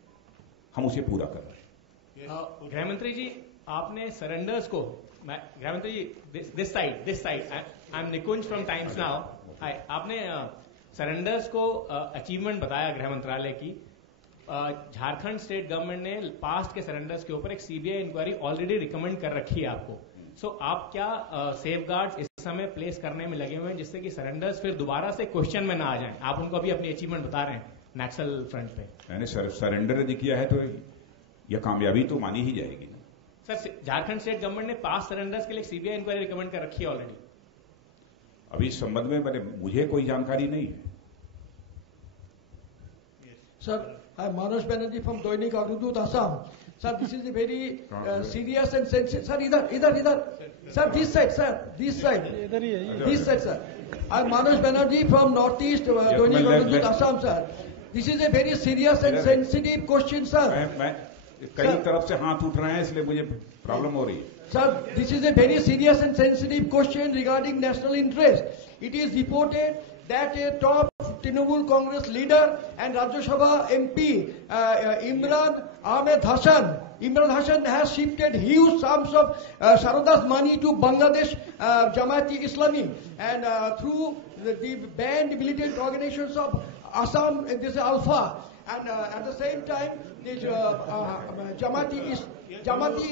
हम उसे पूरा कर रहे हैं। गृह मंत्री जी, आपने सरेंडर्स को, गृह मंत्री जी, this side I am Nikunj from Times Now. आपने सरेंडर्स को अचीवमेंट बताया गृह मंत्रालय की। झारखंड स्टेट गवर्नमेंट ने पास्ट के सरेंडर्स के ऊपर एक सीबीआई इंक्वायरी ऑलरेडी रिकमेंड कर रखी है आपको। सो आप क्या सेफगार्ड्स इस समय प्लेस करने में लगे हुए हैं जिससे कि सरेंडर्स फिर दोबारा से क्वेश्चन में ना आ जाएं? आप उनको अभी अपनी अचीवमेंट बता रहे हैं नक्सल फ्रंट पे। मैंने सरेंडर यदि किया है तो यह कामयाबी तो मानी ही जाएगी। सर, झारखंड स्टेट गवर्नमेंट ने पास सरेंडर्स के लिए सीबीआई इंक्वायरी रिकमेंड कर रखी है ऑलरेडी। अभी इस संबंध में मुझे कोई जानकारी नहीं है। Sir, I am Manoj Banerjee from Dainik Agradoot Assam. Sir, this is a very serious and sensitive. Sir, इधर sir, this side sir, this side, इधर ही है, this side sir. I am Manoj Banerjee from north east Dainik Agradoot Assam sir. This is a very serious and sensitive question sir. मैं कई तरफ से हाथ उठ रहे हैं इसलिए मुझे प्रॉब्लम हो रही है। Sir, this is a very serious and sensitive question regarding national interest. It is reported that a top Trinamool Congress leader and Rajya Sabha MP Imran Hassan has shifted huge sums of Sharada's money to Bangladesh Jamaati Islami, and through the banned militant organizations of Assam, this is Alpha, and at the same time the Jamaati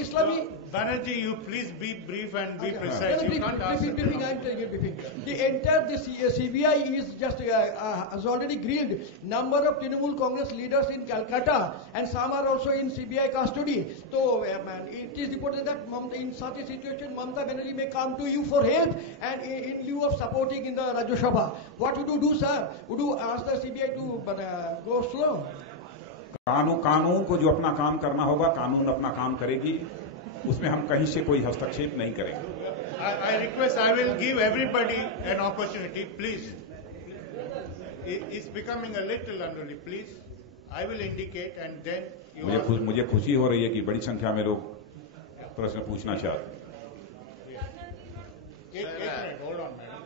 Islami. Banerjee, you please be brief and be precise. You can't ask. The entire CBI is just has already grilled number of Trinamool Congress leaders in Calcutta, and some are also in CBI custody. So it is reported that in such a situation, Mamata Banerjee may come to you for help, and in lieu of supporting in the Rajya Sabha. What would you do, sir? Would you ask the CBI to go slow? कानून को जो अपना काम करना होगा, कानून अपना काम करेगी, उसमें हम कहीं से कोई हस्तक्षेप नहीं करेंगे. I request, I will give everybody an opportunity, please. It's becoming a little unruly, please. I will indicate and then you मुझे खुशी हो रही है कि बड़ी संख्या में लोग प्रश्न पूछना चाहते हैं. एक minute, hold on, madam.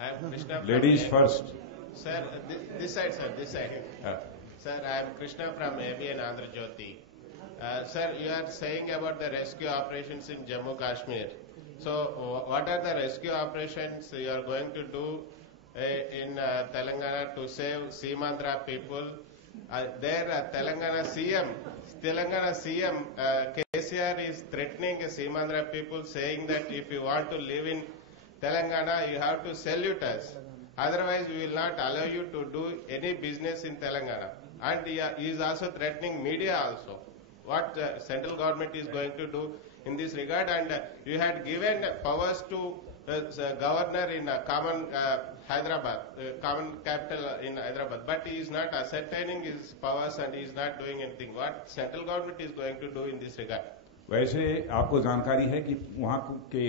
I'm Krishna. Ladies first. Sir, this side, sir, this side. Sir, I am Krishna from ABN Andhra Jyoti. Sir, you are saying about the rescue operations in Jammu Kashmir. So, what are the rescue operations you are going to do in Telangana to save Seemandhra people? Telangana CM KCR is threatening Seemandhra people, saying that if you want to live in Telangana, you have to salute us. Otherwise, we will not allow you to do any business in Telangana. And he is also threatening media also. What central government is going to do in this regard? And you had given powers to governor in common Hyderabad, common capital in Hyderabad, but he is not ascertaining his powers and he is not doing anything. What central government is going to do in this regard? वैसे आपको जानकारी है कि वहां के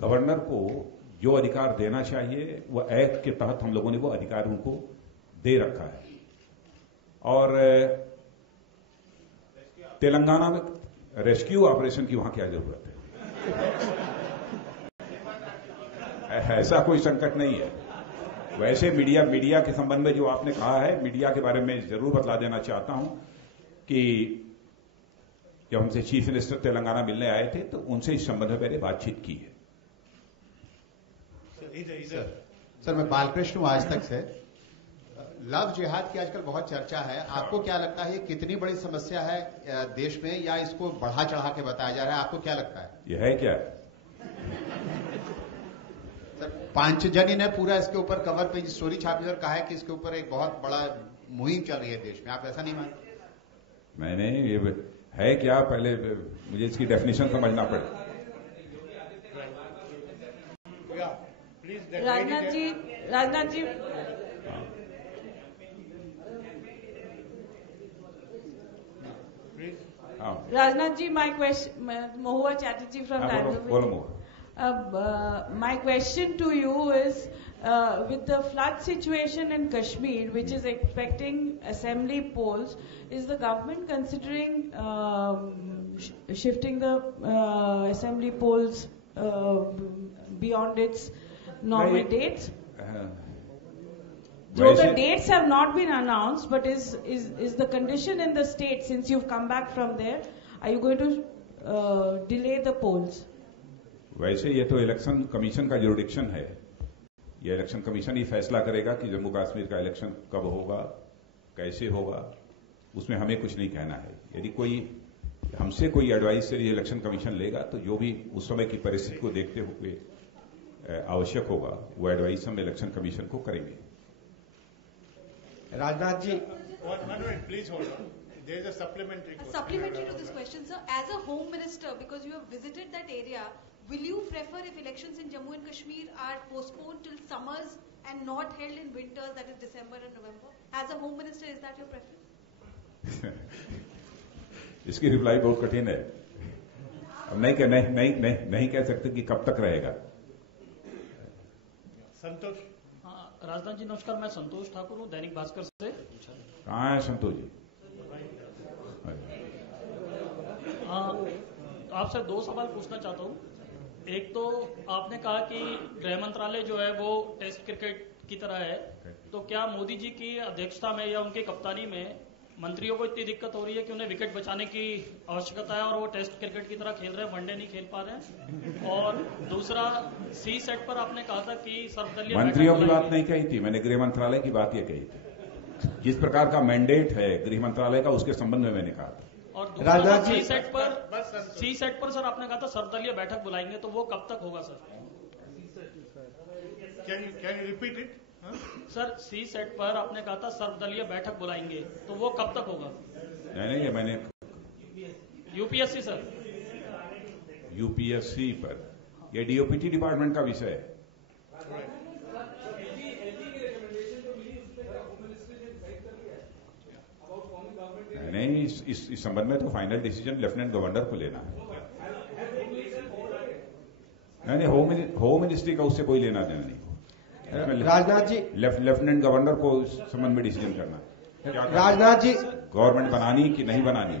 governor को जो अधिकार देना चाहिए वो एक्ट के तहत हम लोगों ने वो अधिकार उनको दे रखा है. और तेलंगाना में रेस्क्यू ऑपरेशन की वहां क्या जरूरत है? ऐसा कोई संकट नहीं है. वैसे मीडिया के संबंध में जो आपने कहा है, मीडिया के बारे में जरूर बतला देना चाहता हूं कि जब हमसे चीफ मिनिस्टर तेलंगाना मिलने आए थे तो उनसे इस संबंध में मैंने बातचीत की है. सर, मैं बालकृष्ण हूं आज तक से. लव जिहाद की आजकल बहुत चर्चा है. आपको क्या लगता है ये कितनी बड़ी समस्या है देश में, या इसको बढ़ा चढ़ा के बताया जा रहा है? आपको क्या लगता है? ये है क्या? सर, पांचजनी ने पूरा इसके ऊपर कवर पे स्टोरी छापी और कहा है कि इसके ऊपर एक बहुत बड़ा मुहिम चल रही है देश में. आप ऐसा नहीं मानते? मैंने ये है क्या, पहले मुझे इसकी डेफिनेशन समझना पड़ेगा. Rajnath ji Rajnath ji, my question, Mahua Chatterjee from Times of India. My question to you is, with the flood situation in Kashmir, which is expecting assembly polls, is the government considering shifting the assembly polls beyond its normal dates? Though the dates have not been announced, but is the condition in the state, since you've come back from there, are you going to delay the polls? वैसे ये तो election commission का jurisdiction है. ये election commission ही फैसला करेगा कि जम्मू कश्मीर का इलेक्शन कब होगा, कैसे होगा. उसमें हमें कुछ नहीं कहना है. यदि कोई हमसे कोई एडवाइस ये इलेक्शन कमीशन लेगा तो जो भी उस समय की परिस्थिति को देखते हुए आवश्यक होगा वो एडवाइस हम इलेक्शन कमीशन को करेंगे. Rajnath ji, 1 minute, please hold on. There is a supplementary question. Supplementary to this question, sir. As a Home Minister, because you have visited that area, will you prefer if elections in Jammu and Kashmir are postponed till summers and not held in winters, that is December and November? As a Home Minister, is that your preference? इसकी reply बहुत कठिन है. अब नहीं कह सकते कि कब तक रहेगा. संतोष. राजनाथ जी नमस्कार, मैं संतोष ठाकुर हूँ, दैनिक भास्कर से. कहाँ है संतोष जी? आपसे 2 सवाल पूछना चाहता हूँ। एक तो आपने कहा कि गृह मंत्रालय जो है वो टेस्ट क्रिकेट की तरह है, तो क्या मोदी जी की अध्यक्षता में या उनकी कप्तानी में मंत्रियों को इतनी दिक्कत हो रही है कि उन्हें विकेट बचाने की आवश्यकता है और वो टेस्ट क्रिकेट की तरह खेल रहे हैं, वनडे नहीं खेल पा रहे हैं? और दूसरा, सी सेट पर आपने कहा था कि सर्वदलीय मंत्रियों की बात नहीं कही थी, मैंने गृह मंत्रालय की बात ये कही थी। जिस प्रकार का मैंडेट है गृह मंत्रालय का, उसके संबंध में मैंने कहा था। और राजनाथ जी, सी सेट पर सर आपने कहा था सर्वदलीय बैठक बुलाएंगे, तो वो कब तक होगा sir? Can you repeat it? Sir, C set पर आपने कहा था सर्वदलीय बैठक बुलाएंगे, तो वो कब तक होगा? नहीं, ये मैंने यूपीएससी सर, यूपीएससी पर, ये डीओपीटी डिपार्टमेंट का विषय है। नहीं, इस संबंध में तो फाइनल डिसीजन लेफ्टिनेंट गवर्नर को लेना है। नहीं, होम मिनिस्ट्री का उससे कोई लेना देना नहीं। राजनाथ जी, लेफ्टिनेंट गवर्नर को इस संबंध में डिसीजन करना है। राजनाथ जी, गवर्नमेंट बनानी कि नहीं बनानी।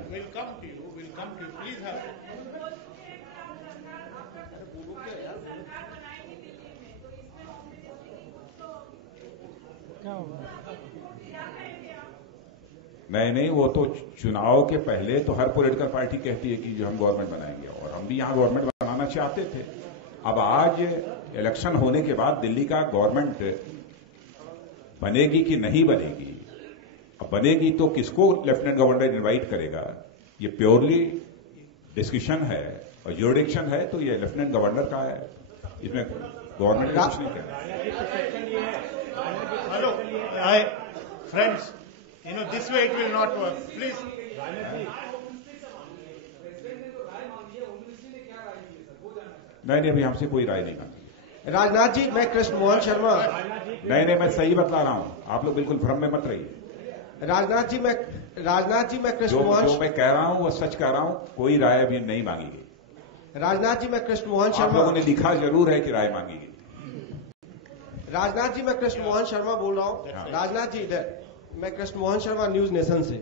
नहीं, वो तो चुनाव के पहले तो हर पॉलिटिकल पार्टी कहती है कि जो हम गवर्नमेंट बनाएंगे, और हम भी यहां गवर्नमेंट बनाना चाहते थे। अब आज इलेक्शन होने के बाद दिल्ली का गवर्नमेंट बनेगी कि नहीं बनेगी, अब बनेगी तो किसको लेफ्टिनेंट गवर्नर इनवाइट करेगा, ये प्योरली डिस्कशन है और ज्यूरिडिक्शन है, तो ये लेफ्टिनेंट गवर्नर का है, इसमें गवर्नमेंट ने कुछ नहीं किया। Hello friends, you know this way it will not work, please. नहीं, अभी हमसे कोई राय नहीं मांगी। राजनाथ जी, मैं कृष्ण मोहन शर्मा। नहीं, मैं सही बतला रहा हूं, आप लोग बिल्कुल भ्रम में मत रहिए। राजनाथ जी, मैं कृष्ण मोहन, जो मैं कह रहा हूं वो सच कह रहा हूं, कोई राय अभी नहीं मांगी गई। राजनाथ जी, मैं कृष्ण मोहन शर्मा। आप लोगों ने लिखा जरूर है कि राय मांगी गई। राजनाथ जी, मैं कृष्ण मोहन शर्मा बोल रहा हूं। राजनाथ जी, मैं कृष्ण मोहन शर्मा, न्यूज नेशन से।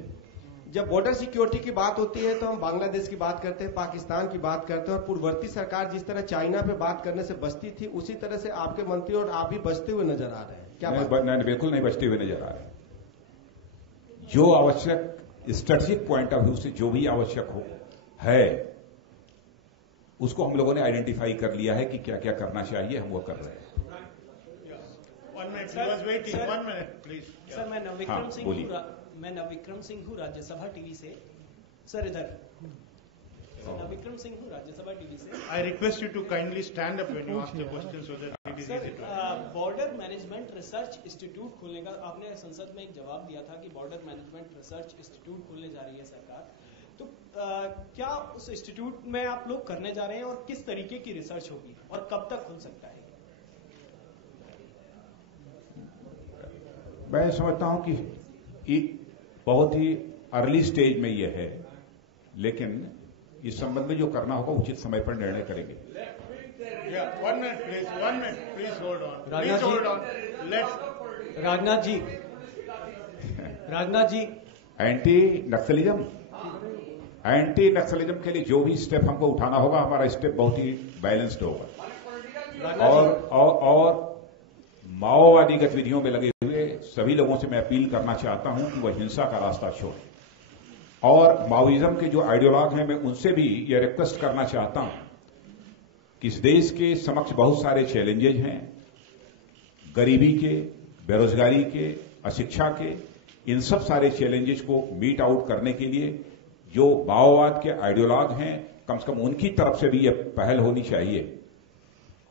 जब बॉर्डर सिक्योरिटी की बात होती है तो हम बांग्लादेश की बात करते हैं, पाकिस्तान की बात करते हैं, और पूर्ववर्ती सरकार जिस तरह चाइना पे बात करने से बचती थी, उसी तरह से आपके मंत्री और आप भी बचते हुए नजर आ रहे हैं। क्या नहीं, बिल्कुल नहीं बचते हुए नजर आ रहे हैं। जो आवश्यक स्ट्रेटेजिक पॉइंट ऑफ व्यू से जो भी आवश्यक है, उसको हम लोगों ने आइडेंटिफाई कर लिया है कि क्या क्या करना चाहिए, हम वो कर रहे हैं। सर, मैं नवविक्रम सिंह हूँ राज्यसभा टीवी से। सर, इधर नवविक्रम सिंह हूँ राज्यसभा टीवी से। I request you to kindly stand up when you ask the question so that it is easy to answer. Border management research institute खोलने का आपने संसद में एक जवाब दिया था कि बॉर्डर मैनेजमेंट रिसर्च इंस्टीट्यूट खोलने जा रही है सरकार, तो क्या उस इंस्टीट्यूट में आप लोग करने जा रहे हैं और किस तरीके की रिसर्च होगी और कब तक खुल सकता है? मैं समझता हूं कि बहुत ही अर्ली स्टेज में यह है, लेकिन इस संबंध में जो करना होगा उचित समय पर निर्णय करेंगे। राजनाथ जी, एंटी नक्सलिज्म के लिए जो भी स्टेप हमको उठाना होगा, हमारा स्टेप बहुत ही बैलेंस्ड होगा। और माओवादी गतिविधियों में लगे हुए सभी लोगों से मैं अपील करना चाहता हूं कि वह हिंसा का रास्ता छोड़ें, और माओइज्म के जो आइडियोलॉग हैं मैं उनसे भी यह रिक्वेस्ट करना चाहता हूं कि इस देश के समक्ष बहुत सारे चैलेंजेज हैं, गरीबी के, बेरोजगारी के, अशिक्षा के, इन सब सारे चैलेंजेस को मीट आउट करने के लिए जो माओवाद के आइडियोलॉग हैं, कम से कम उनकी तरफ से भी यह पहल होनी चाहिए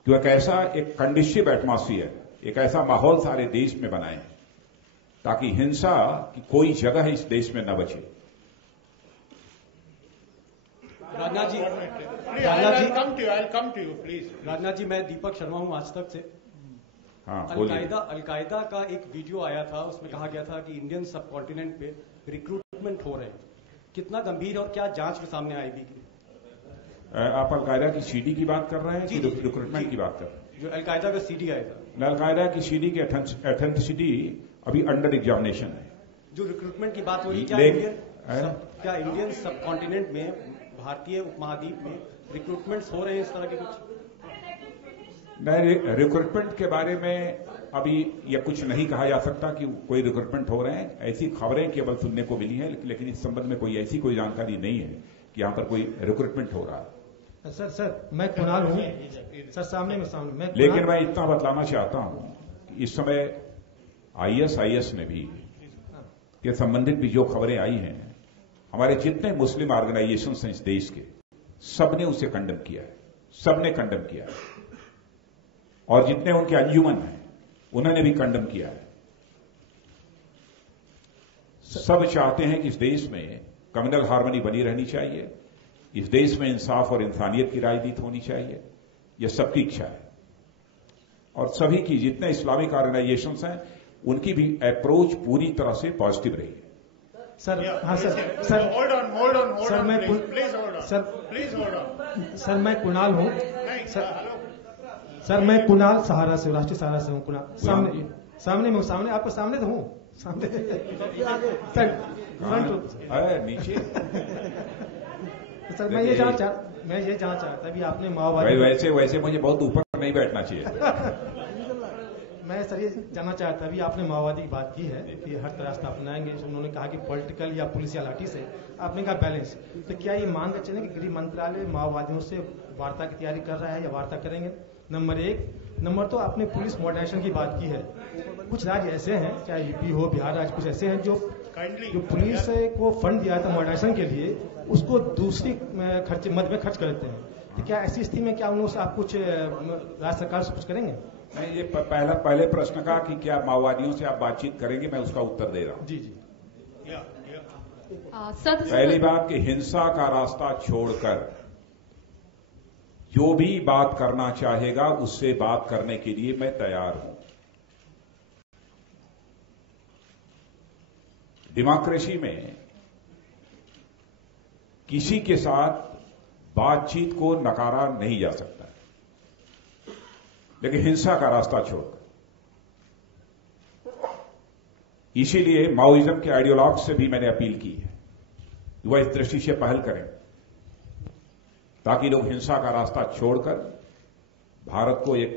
कि एक ऐसा एक कंडीशिव एटमॉस्फियर, एक ऐसा माहौल सारे देश में बनाएं ताकि हिंसा की कोई जगह इस देश में न बचे। राजनाथ जी, राजनाथ जी, मैं दीपक शर्मा हूं आज तक से। अलकायदा का एक वीडियो आया था, उसमें कहा गया था कि इंडियन सब कॉन्टिनेंट पे रिक्रूटमेंट हो रहे हैं, कितना गंभीर और क्या जांच के सामने आएगी? आप अलकायदा की सीडी की बात कर रहे हैं कि रिक्रूटमेंट की बात कर रहे हैं? जो अलकायदा का सीडी आया था, अलकायदा की सीडी की ऑथेंटिसिटी अभी अंडर एग्जामिनेशन है। जो रिक्रूटमेंट की बात हो रही है, क्या इंडियन सब कॉन्टिनेंट में भारतीय उपमहाद्वीप में रिक्रूटमेंट्स हो रहे हैं इस तरह के कुछ? नहीं, रिक्रूटमेंट के बारे में अभी यह कुछ नहीं कहा जा सकता कि कोई रिक्रूटमेंट हो रहे हैं। ऐसी खबरें केवल सुनने को मिली हैं, लेकिन इस संबंध में कोई ऐसी कोई जानकारी नहीं है कि यहां पर कोई रिक्रूटमेंट हो रहा है। सर मैं कुणाल हूं सर, सामने मैं लेकिन मैं इतना बतलाना चाहता हूं कि इस समय ISIS ने भी के संबंधित भी जो खबरें आई हैं, हमारे जितने मुस्लिम ऑर्गेनाइजेशन हैं इस देश के, सबने उसे कंडेम किया है, सबने कंडेम किया है, और जितने उनके अंजुमन हैं उन्होंने भी कंडेम किया है। सब चाहते हैं कि इस देश में कम्युनल हार्मनी बनी रहनी चाहिए, इस देश में इंसाफ और इंसानियत की राजनीति होनी चाहिए, यह सबकी इच्छा है। और सभी की, जितने इस्लामिक ऑर्गेनाइजेशंस हैं, उनकी भी अप्रोच पूरी तरह से पॉजिटिव रही है। सर हाँ सर मैं कुणाल हूं सर, मैं कुणाल सहारा से, राष्ट्रीय सहारा से हूं। कुणाल सामने आपको सामने तो हूं, सामने सर नीचे। सर मैं ये जानना चाहता भी आपने माओवादी, वैसे मुझे बहुत ऊपर नहीं बैठना चाहिए। मैं सर ये जानना चाहता भी आपने माओवादी की बात की है कि हर तरह से अपनाएंगे, उन्होंने कहा कि पॉलिटिकल या पुलिस या लाठी से, आपने कहा बैलेंस, तो क्या ये मान कर चले कि गृह मंत्रालय माओवादियों से वार्ता की तैयारी कर रहा है या वार्ता करेंगे? नंबर 1। नंबर 2, आपने पुलिस मॉडर्नाइजेशन की बात की है। कुछ राज्य ऐसे हैं, चाहे यूपी हो, बिहार राज्य, कुछ ऐसे हैं जो पुलिस को फंड दिया था मॉडर्नाइजेशन के लिए, उसको दूसरी मद में खर्च करते हैं। तो क्या ऐसी स्थिति में क्या उन लोगों से आप कुछ राज्य सरकार से कुछ करेंगे? मैं ये पहले प्रश्न का कि क्या माओवादियों से आप बातचीत करेंगे, मैं उसका उत्तर दे रहा हूं। जी। पहली बात कि हिंसा का रास्ता छोड़कर जो भी बात करना चाहेगा उससे बात करने के लिए मैं तैयार हूं। डेमोक्रेसी में किसी के साथ बातचीत को नकारा नहीं जा सकता, लेकिन हिंसा का रास्ता छोड़कर। इसीलिए माओइज्म के आइडियोलॉग से भी मैंने अपील की है कि वह इस दृष्टि से पहल करें ताकि लोग हिंसा का रास्ता छोड़कर भारत को एक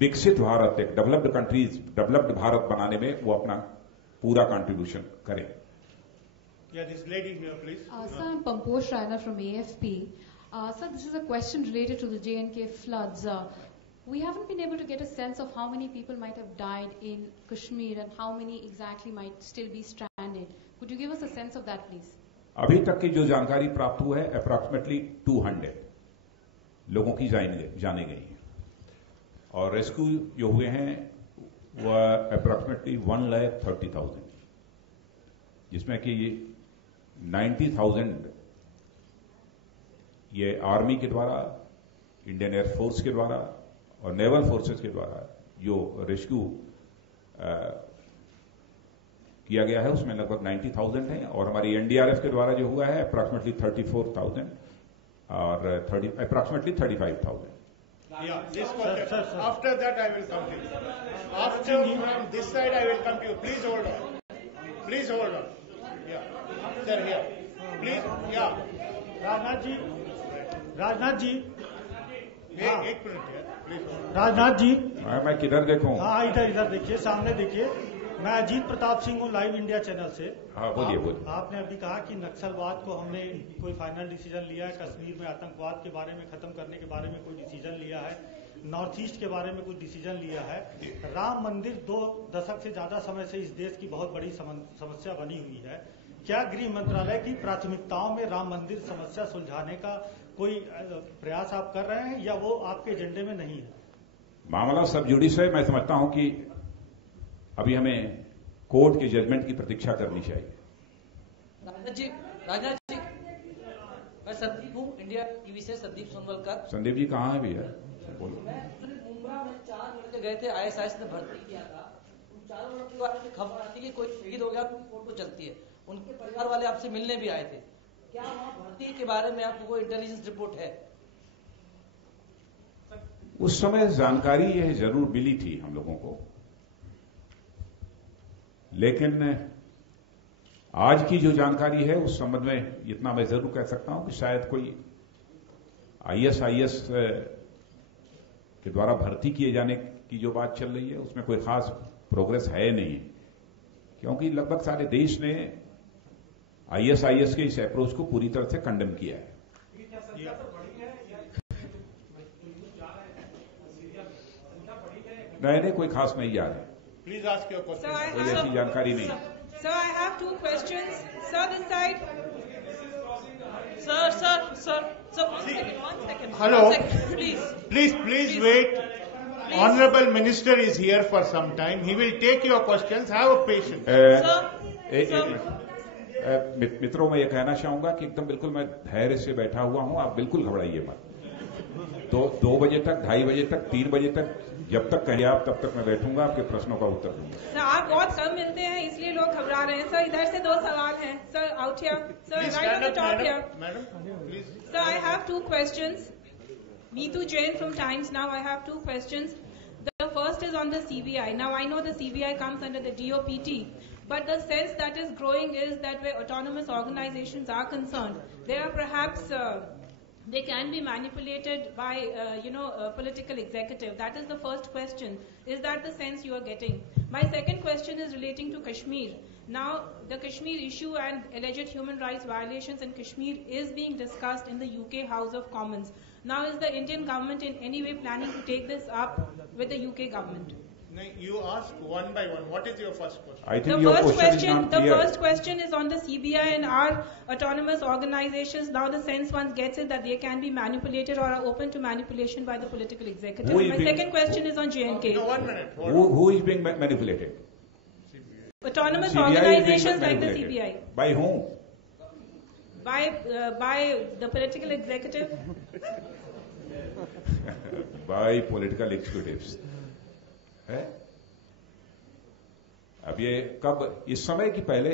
विकसित भारत, एक डेवलप्ड भारत बनाने में वो अपना पूरा कंट्रीब्यूशन करें। Yeah, this lady here, please. Sir, I'm Pamposh Raina from AFP. Sir, this is a question related to the J&K floods. We haven't been able to get a sense of how many people might have died in Kashmir and how many exactly might still be stranded. Could you give us a sense of that, please? अभी तक की जो जानकारी प्राप्त हुआ है, approximately 200 लोगों की जाने गई है, और रेस्क्यू जो हुए हैं वह अप्रॉक्सीमेटली 1,30,000, जिसमें कि 90,000 ये आर्मी के द्वारा, इंडियन एयरफोर्स के द्वारा और नेवल फोर्सेस के द्वारा जो रेस्क्यू किया गया है, उसमें लगभग 90,000 है, और हमारी एनडीआरएफ के द्वारा जो हुआ है अप्रॉक्सीमेटली 34,000 और approximately 35,000। Yeah, this question. After that, I will come to you. After from this side, I will come to you. Please hold on. Please hold on. Yeah, sir, here. Please, yeah. Rajnath ji, एक minute यार, please. Rajnath जी, मैं किधर देखूं? हाँ, इधर देखिए, सामने देखिए। मैं अजीत प्रताप सिंह हूँ, लाइव इंडिया चैनल से। हाँ, बोलिए। आपने अभी कहा कि नक्सलवाद को हमने कोई फाइनल डिसीजन लिया है, कश्मीर में आतंकवाद के बारे में खत्म करने के बारे में कोई डिसीजन लिया है, नॉर्थ ईस्ट के बारे में कुछ डिसीजन लिया है। राम मंदिर 2 दशक से ज्यादा समय से इस देश की बहुत बड़ी समस्या बनी हुई है। क्या गृह मंत्रालय की प्राथमिकताओं में राम मंदिर समस्या सुलझाने का कोई प्रयास आप कर रहे हैं या वो आपके एजेंडे में नहीं है? मामला सब जुडिस है। मैं समझता हूं कि अभी हमें कोर्ट के जजमेंट की प्रतीक्षा करनी चाहिए। राजनाथ जी, मैं संदीप हूँ, इंडिया टीवी से संदीप सोनवलकर। संदीप जी कहाँ है भैया? बोलो। मुंब्रा में 4 लड़के गए थे, ISIS ने भर्ती किया था। उन 4 लड़कों के बारे में खबर आती है कि कोई शहीद हो गया, उनकी फोटो चलती है। उनके परिवार वाले आपसे मिलने भी आए थे। क्या वहाँ भर्ती के बारे में आपको कोई इंटेलिजेंस रिपोर्ट है? उस समय जानकारी यह जरूर मिली थी हम लोगों को, लेकिन आज की जो जानकारी है उस संबंध में इतना मैं जरूर कह सकता हूं कि शायद कोई आईएसआईएस के द्वारा भर्ती किए जाने की जो बात चल रही है उसमें कोई खास प्रोग्रेस है नहीं, क्योंकि लगभग सारे देश ने आईएसआईएस के इस अप्रोच को पूरी तरह से कंडेम किया है। नहीं, कोई खास नहीं जा रहे। Please ask your question. कोई ऐसी जानकारी नहीं। Sir, I have two questions. Sir, this side. Sir, one second. Hello. One second, please. Please wait. Honorable Minister is here for some time. He will take your questions. Have a patience. मित्रों, मैं ये कहना चाहूंगा कि एकदम बिल्कुल मैं धैर्य से बैठा हुआ हूं, आप बिल्कुल घबराइए मत। 2 बजे तक, 2:30 बजे तक, 3 बजे तक, जब तक कहें आप तब तक मैं बैठूंगा, आपके प्रश्नों का उत्तर दूंगा। सर, आप बहुत कम मिलते हैं इसलिए लोग घबरा रहे हैं। सर, इधर से 2 सवाल हैं। Sir, out here. Sir, right on the top here. Madam, please. Sir, I have 2 questions. Neetu Jain from Times Now. I have 2 questions. The first is on the CBI. Now, I know the CBI comes under the DOPT, but the sense that is growing is that where autonomous organizations are concerned, they are perhaps they can be manipulated by a political executive. That is the first question. Is that the sense you are getting? My second question is relating to Kashmir. Now, the Kashmir issue and alleged human rights violations in Kashmir is being discussed in the UK House of Commons. Now, is the Indian government in any way planning to take this up with the UK government? No, you ask one by one. What is your first question? I think your question is not clear. The first question is on the CBI and our autonomous organizations. Now, the sense one gets is that they can be manipulated or are open to manipulation by the political executive. My second question is on JNK. No, 1 minute. Who is being manipulated? Autonomous CBI organizations like the CBI. By whom? By the political executive. By political executives. है? अब ये कब, इस समय की पहले?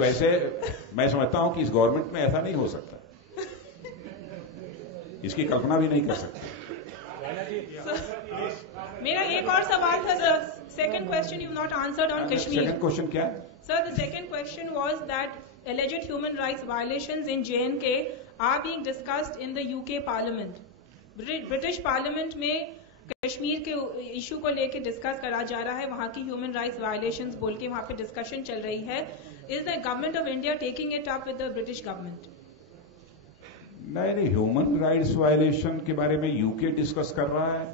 वैसे मैं समझता हूं कि इस गवर्नमेंट में ऐसा नहीं हो सकता, इसकी कल्पना भी नहीं कर सकते। मेरा एक और सवाल था sir. Second question you not answered on Kashmir. Second question क्या है? Sir, the second question was that alleged human rights violations in J&K are being discussed in the UK Parliament. British Parliament में कश्मीर के issue को लेके discuss करा जा रहा है, वहां की ह्यूमन राइट्स वायलेशंस बोल के वहां पे डिस्कशन चल रही है। Is the government of India taking it up with the British government? नहीं, ह्यूमन राइट्स वायलेशन के बारे में यूके डिस्कस कर रहा है।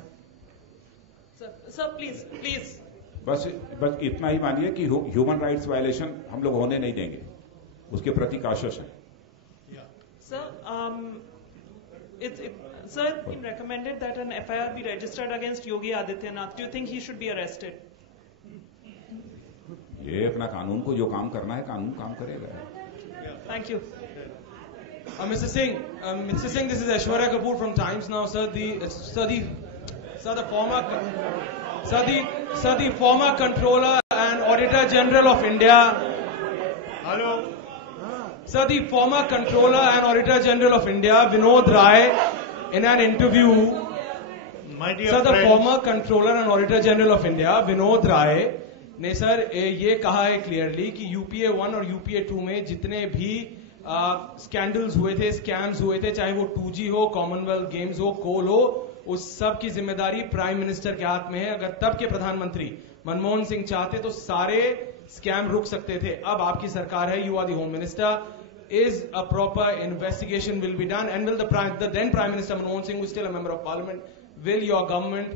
सर प्लीज बस इतना ही मानिए कि ह्यूमन राइट्स वायलेशन हम लोग होने नहीं देंगे, उसके प्रति काशिश है। Sir, it's been recommended that an FIR be registered against Yogi Adityanath. Do you think he should be arrested? ये अपना कानून को जो काम करना है, कानून काम करेगा। Thank you. Mr. Singh, this is Aishwarya Kapoor from Times Now. Sir, the former Controller and Auditor General of India. Hello. Sir, the former Controller and Auditor General of India, Vinod Rai, in an interview. My dear Sir, the friends, former Controller and Auditor General of India, Vinod Rai, ने sir ये कहा है clearly कि UPA 1 और UPA 2 में जितने भी scandals हुए थे, स्कैम्स हुए थे, चाहे वो 2G हो, कॉमनवेल्थ गेम्स हो, कोल हो, उस सब की जिम्मेदारी प्राइम मिनिस्टर के हाथ में है। अगर तब के प्रधानमंत्री मनमोहन सिंह चाहते तो सारे स्कैम रुक सकते थे। अब आपकी सरकार है, you are the home minister, is a proper investigation will be done, and will the then Prime Minister Manmohan Singh, who is still a member of Parliament, will your government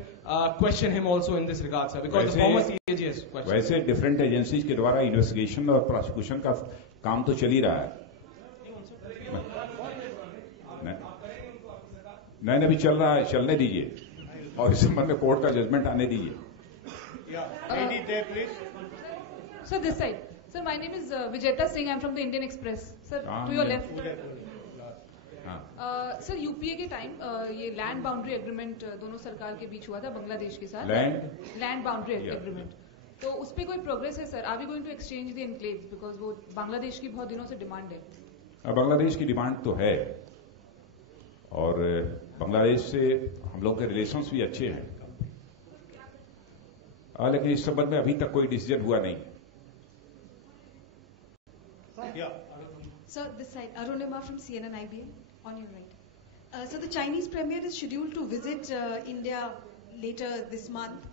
question him also in this regard, sir? Because the former CAG has questioned. वैसे different agencies के द्वारा investigation और prosecution का काम तो चल ही रहा है। नहीं, अभी चल रहा है, चलने दीजिए और इस संबंध में कोर्ट का जजमेंट आने दीजिए। Sir, this side. Sir, my name is Vijeta Singh. I'm from the Indian Express. Sir, to your left. Sir UPA के टाइम ये लैंड बाउंड्री एग्रीमेंट दोनों सरकार के बीच हुआ था बांग्लादेश के साथ। लैंड बाउंड्री एग्रीमेंट, तो उस पर कोई प्रोग्रेस है sir? Are we going to exchange the enclaves? Because वो बांग्लादेश की बहुत दिनों से डिमांड है। बांग्लादेश की डिमांड तो है और बांग्लादेश से हम लोग के रिलेशंस भी अच्छे हैं, लेकिन इस संबंध में अभी तक कोई डिसीजन हुआ नहीं। Sir, this side, Arunima from CNN IBA, on your right. So the Chinese premier is scheduled to visit India later this month.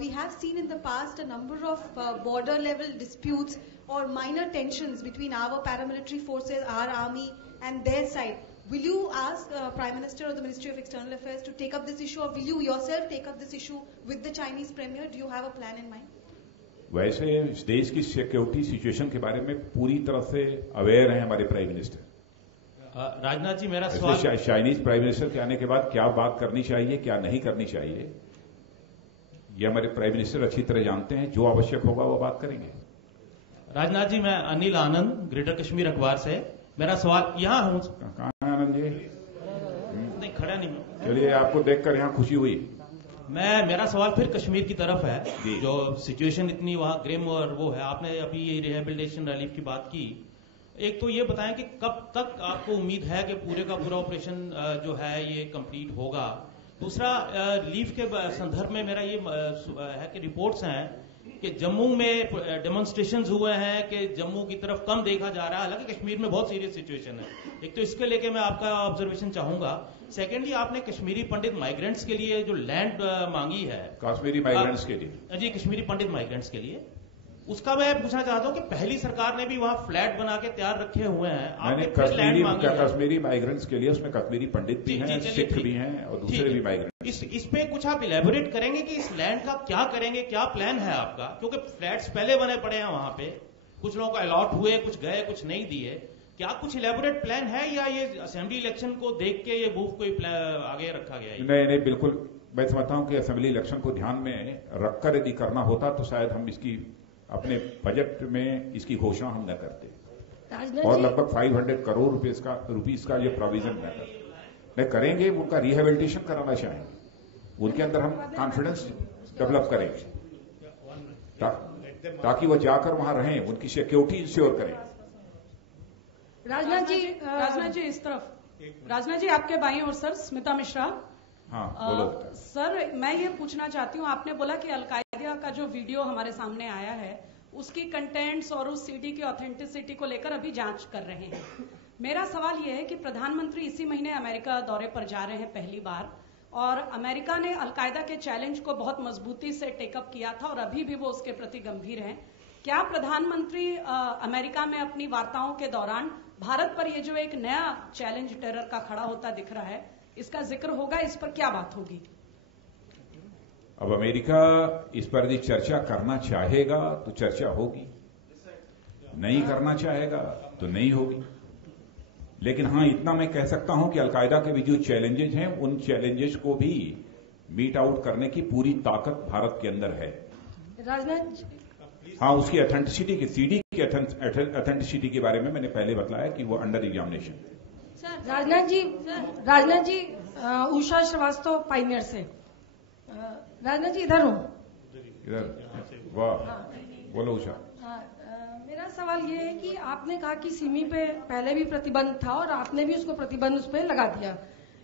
We have seen in the past a number of border level disputes or minor tensions between our paramilitary forces, our army and their side. Will you ask Prime Minister or the Ministry of External Affairs to take up this issue, or will you yourself take up this issue with the Chinese premier? Do you have a plan in mind? वैसे इस देश की security situation के बारे में पूरी तरह से अवेयर हैं हमारे प्राइम मिनिस्टर। राजनाथ जी, मेरा सवाल चाइनीज प्राइम मिनिस्टर के आने के बाद क्या बात करनी चाहिए, क्या नहीं करनी चाहिए, ये हमारे प्राइम मिनिस्टर अच्छी तरह जानते हैं। जो आवश्यक होगा वो बात करेंगे। राजनाथ जी, मैं अनिल आनंद, ग्रेटर कश्मीर अखबार से। मेरा सवाल यहाँ हूँ। कहाँ आनंद जी? नहीं, खड़ा नहीं हूँ। चलिए, आपको देखकर यहाँ खुशी हुई। मेरा सवाल फिर कश्मीर की तरफ है। जो सिचुएशन इतनी वहाँ ग्रिम और वो है, आपने अभी ये रिहेबिलिटेशन रिलीफ की बात की। एक तो ये बताएं कि कब तक आपको उम्मीद है कि पूरे का पूरा ऑपरेशन जो है ये कंप्लीट होगा। दूसरा, रिलीफ के संदर्भ में मेरा ये है कि रिपोर्ट्स हैं कि जम्मू में डेमोन्स्ट्रेशंस हुए हैं कि जम्मू की तरफ कम देखा जा रहा है, हालांकि कश्मीर में बहुत सीरियस सिचुएशन है। एक तो इसके लेके मैं आपका ऑब्जर्वेशन चाहूंगा। सेकेंडली, आपने कश्मीरी पंडित माइग्रेंट्स के लिए जो लैंड मांगी है, कश्मीरी माइग्रेंट्स के लिए जी, कश्मीरी पंडित माइग्रेंट्स के लिए, उसका मैं पूछना चाहता हूं कि पहली सरकार ने भी वहां फ्लैट बना के तैयार रखे हुए हैं। मैंने कश्मीरी माइग्रेंट्स के लिए उसमें कश्मीरी पंडित भी हैं, सिख भी हैं और दूसरे भी माइग्रेंट्स। इस पे कुछ आप इलेबोरेट करेंगे कि इस लैंड का क्या करेंगे, क्या प्लान है आपका? क्योंकि फ्लैट्स पहले बने पड़े हैं वहां पे, कुछ लोगों को अलॉट हुए, कुछ गए, कुछ नहीं दिए। क्या कुछ इलेबोरेट प्लान है या ये असेंबली इलेक्शन को देख के ये मूव कोई आगे रखा गया है? नहीं, बिल्कुल। मैं समझता हूं कि असेंबली इलेक्शन को ध्यान में रखकर यदि करना होता तो शायद हम इसकी अपने बजट में इसकी घोषणा हम न करते, और लगभग 500 करोड़ रुपीस का ये प्रोविजन न करेंगे। उनका रिहेबिलिटेशन कराना चाहेंगे, उनके अंदर हम कॉन्फिडेंस डेवलप करेंगे ताकि वो जाकर वहां रहें, उनकी सिक्योरिटी इंश्योर करें। राजनाथ जी इस तरफ। राजनाथ जी, आपके बाईं ओर सर, स्मिता मिश्रा। हाँ, बोलो। सर, मैं ये पूछना चाहती हूँ, आपने बोला कि अलकायदा का जो वीडियो हमारे सामने आया है उसकी कंटेंट्स और उस सीडी की ऑथेंटिसिटी को लेकर अभी जांच कर रहे हैं। मेरा सवाल यह है कि प्रधानमंत्री इसी महीने अमेरिका दौरे पर जा रहे हैं पहली बार, और अमेरिका ने अलकायदा के चैलेंज को बहुत मजबूती से टेकअप किया था और अभी भी वो उसके प्रति गंभीर हैं। क्या प्रधानमंत्री अमेरिका में अपनी वार्ताओं के दौरान भारत पर ये जो एक नया चैलेंज टेरर का खड़ा होता दिख रहा है, इसका जिक्र होगा? इस पर क्या बात होगी? अब अमेरिका इस पर यदि चर्चा करना चाहेगा तो चर्चा होगी, नहीं करना चाहेगा तो नहीं होगी। लेकिन हाँ, इतना मैं कह सकता हूं कि अलकायदा के भी जो चैलेंजेस हैं, उन चैलेंजेस को भी मीट आउट करने की पूरी ताकत भारत के अंदर है। राजनाथ, हाँ, उसकी ऑथेंटिसिटी की, सीडी की ऑथेंटिसिटी के बारे में मैंने पहले बताया कि वो under examination. Rajnath ji, Usha Srivastava pioneer से। राजनाथ जी, इधर हूँ। इधर, वाह, बोलो उषा। मेरा सवाल ये है कि आपने कहा कि सिमी पे पहले भी प्रतिबंध था और आपने भी उसको प्रतिबंध उस पर लगा दिया,